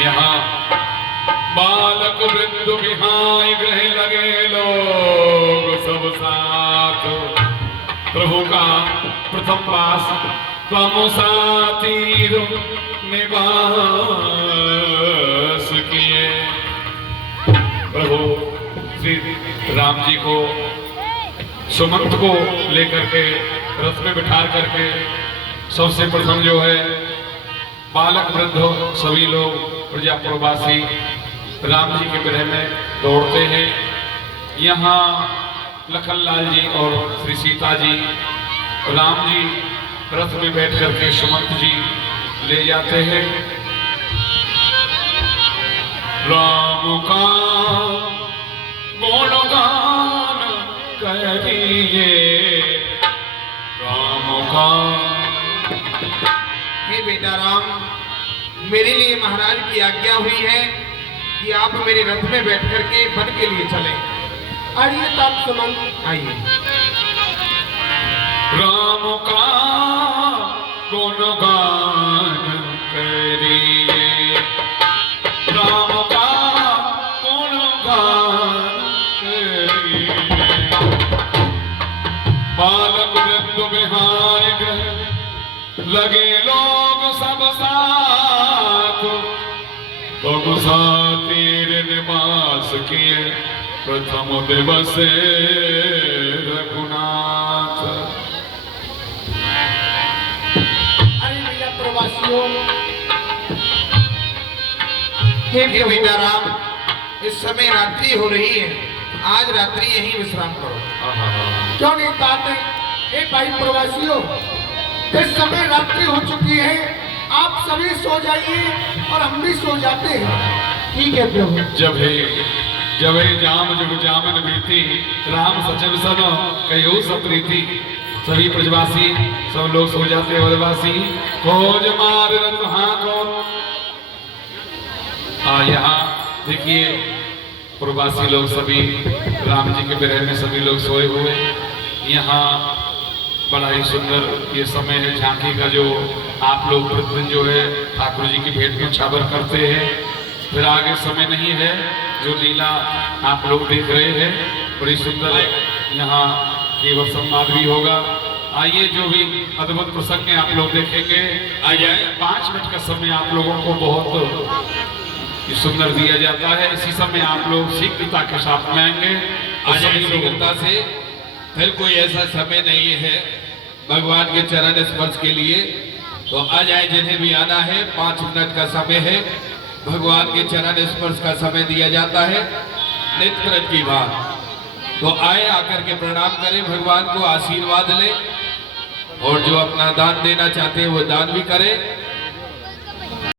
यहाँ बालक वृंद बिहाय ग्रह लगे लोग सब साथ, प्रभु का प्रथम वास त्वम सातीर निवास किए। प्रभु श्री राम जी को सुमंत को लेकर के रथ में बिठा करके सबसे प्रथम जो है बालक वृद्ध सभी लोग प्रजापुरवासी राम जी के गृह में दौड़ते हैं। यहाँ लखनलाल जी और श्री सीता जी राम जी रथ में बैठ करके सुमंत जी ले जाते हैं। राम का गुणगान करिए, राम का। हे बेटा राम, मेरे लिए महाराज की आज्ञा हुई है कि आप मेरे रथ में बैठ करके वन के लिए चलें। आइए तब सुमंत, आइए। राम का गुणगान करिए, राम का गुणगान करिए। बालक वृंद बिहाय ग्रह लगे लोग सब साथ, तुम सातीर निवास किए प्रथम दिवस रघुनाथ। अरे भैया प्रवासियों, हे बेटा राम, इस समय रात्रि हो रही है, आज रात्रि यहीं विश्राम करो। क्यों नहीं पाते? ए भाई प्रवासियों, इस समय रात्रि हो चुकी है, आप सभी सो जाइए और हम भी सो जाते हैं। ठीक है प्रभु। जब जाम जुग जामन बीती, राम सचब सन कहो सप्रीति। सभी ब्रजवासी सब लोग सो जाते हैं। ब्रजवासी खोज मार रथ को। यहाँ देखिए प्रवासी लोग सभी राम जी के विरह में सभी लोग सोए हुए। यहाँ बड़ा ही सुंदर ये समय है झांकी का, जो आप लोग प्रतिदिन जो है ठाकुर जी की भेंट में छाबर करते हैं। फिर आगे समय नहीं है, जो लीला आप लोग देख रहे हैं बड़ी सुंदर यहाँ केवल संवाद भी होगा। आइए जो भी अद्भुत प्रसंग आप लोग देखेंगे। आ जाए, 5 मिनट का समय आप लोगों को बहुत सुंदर दिया जाता है। इसी समय आप लोग शीघ्रता के साथ में आएंगे। आ जाए शीघ्रता से, फिर कोई ऐसा समय नहीं है भगवान के चरण स्पर्श के लिए, तो आ जाए जिन्हें भी आना है। 5 मिनट का समय है, भगवान के चरण स्पर्श का समय दिया जाता है नित्य व्रत की बात। तो आए, आकर के प्रणाम करें, भगवान को आशीर्वाद लें, और जो अपना दान देना चाहते हैं वो दान भी करें।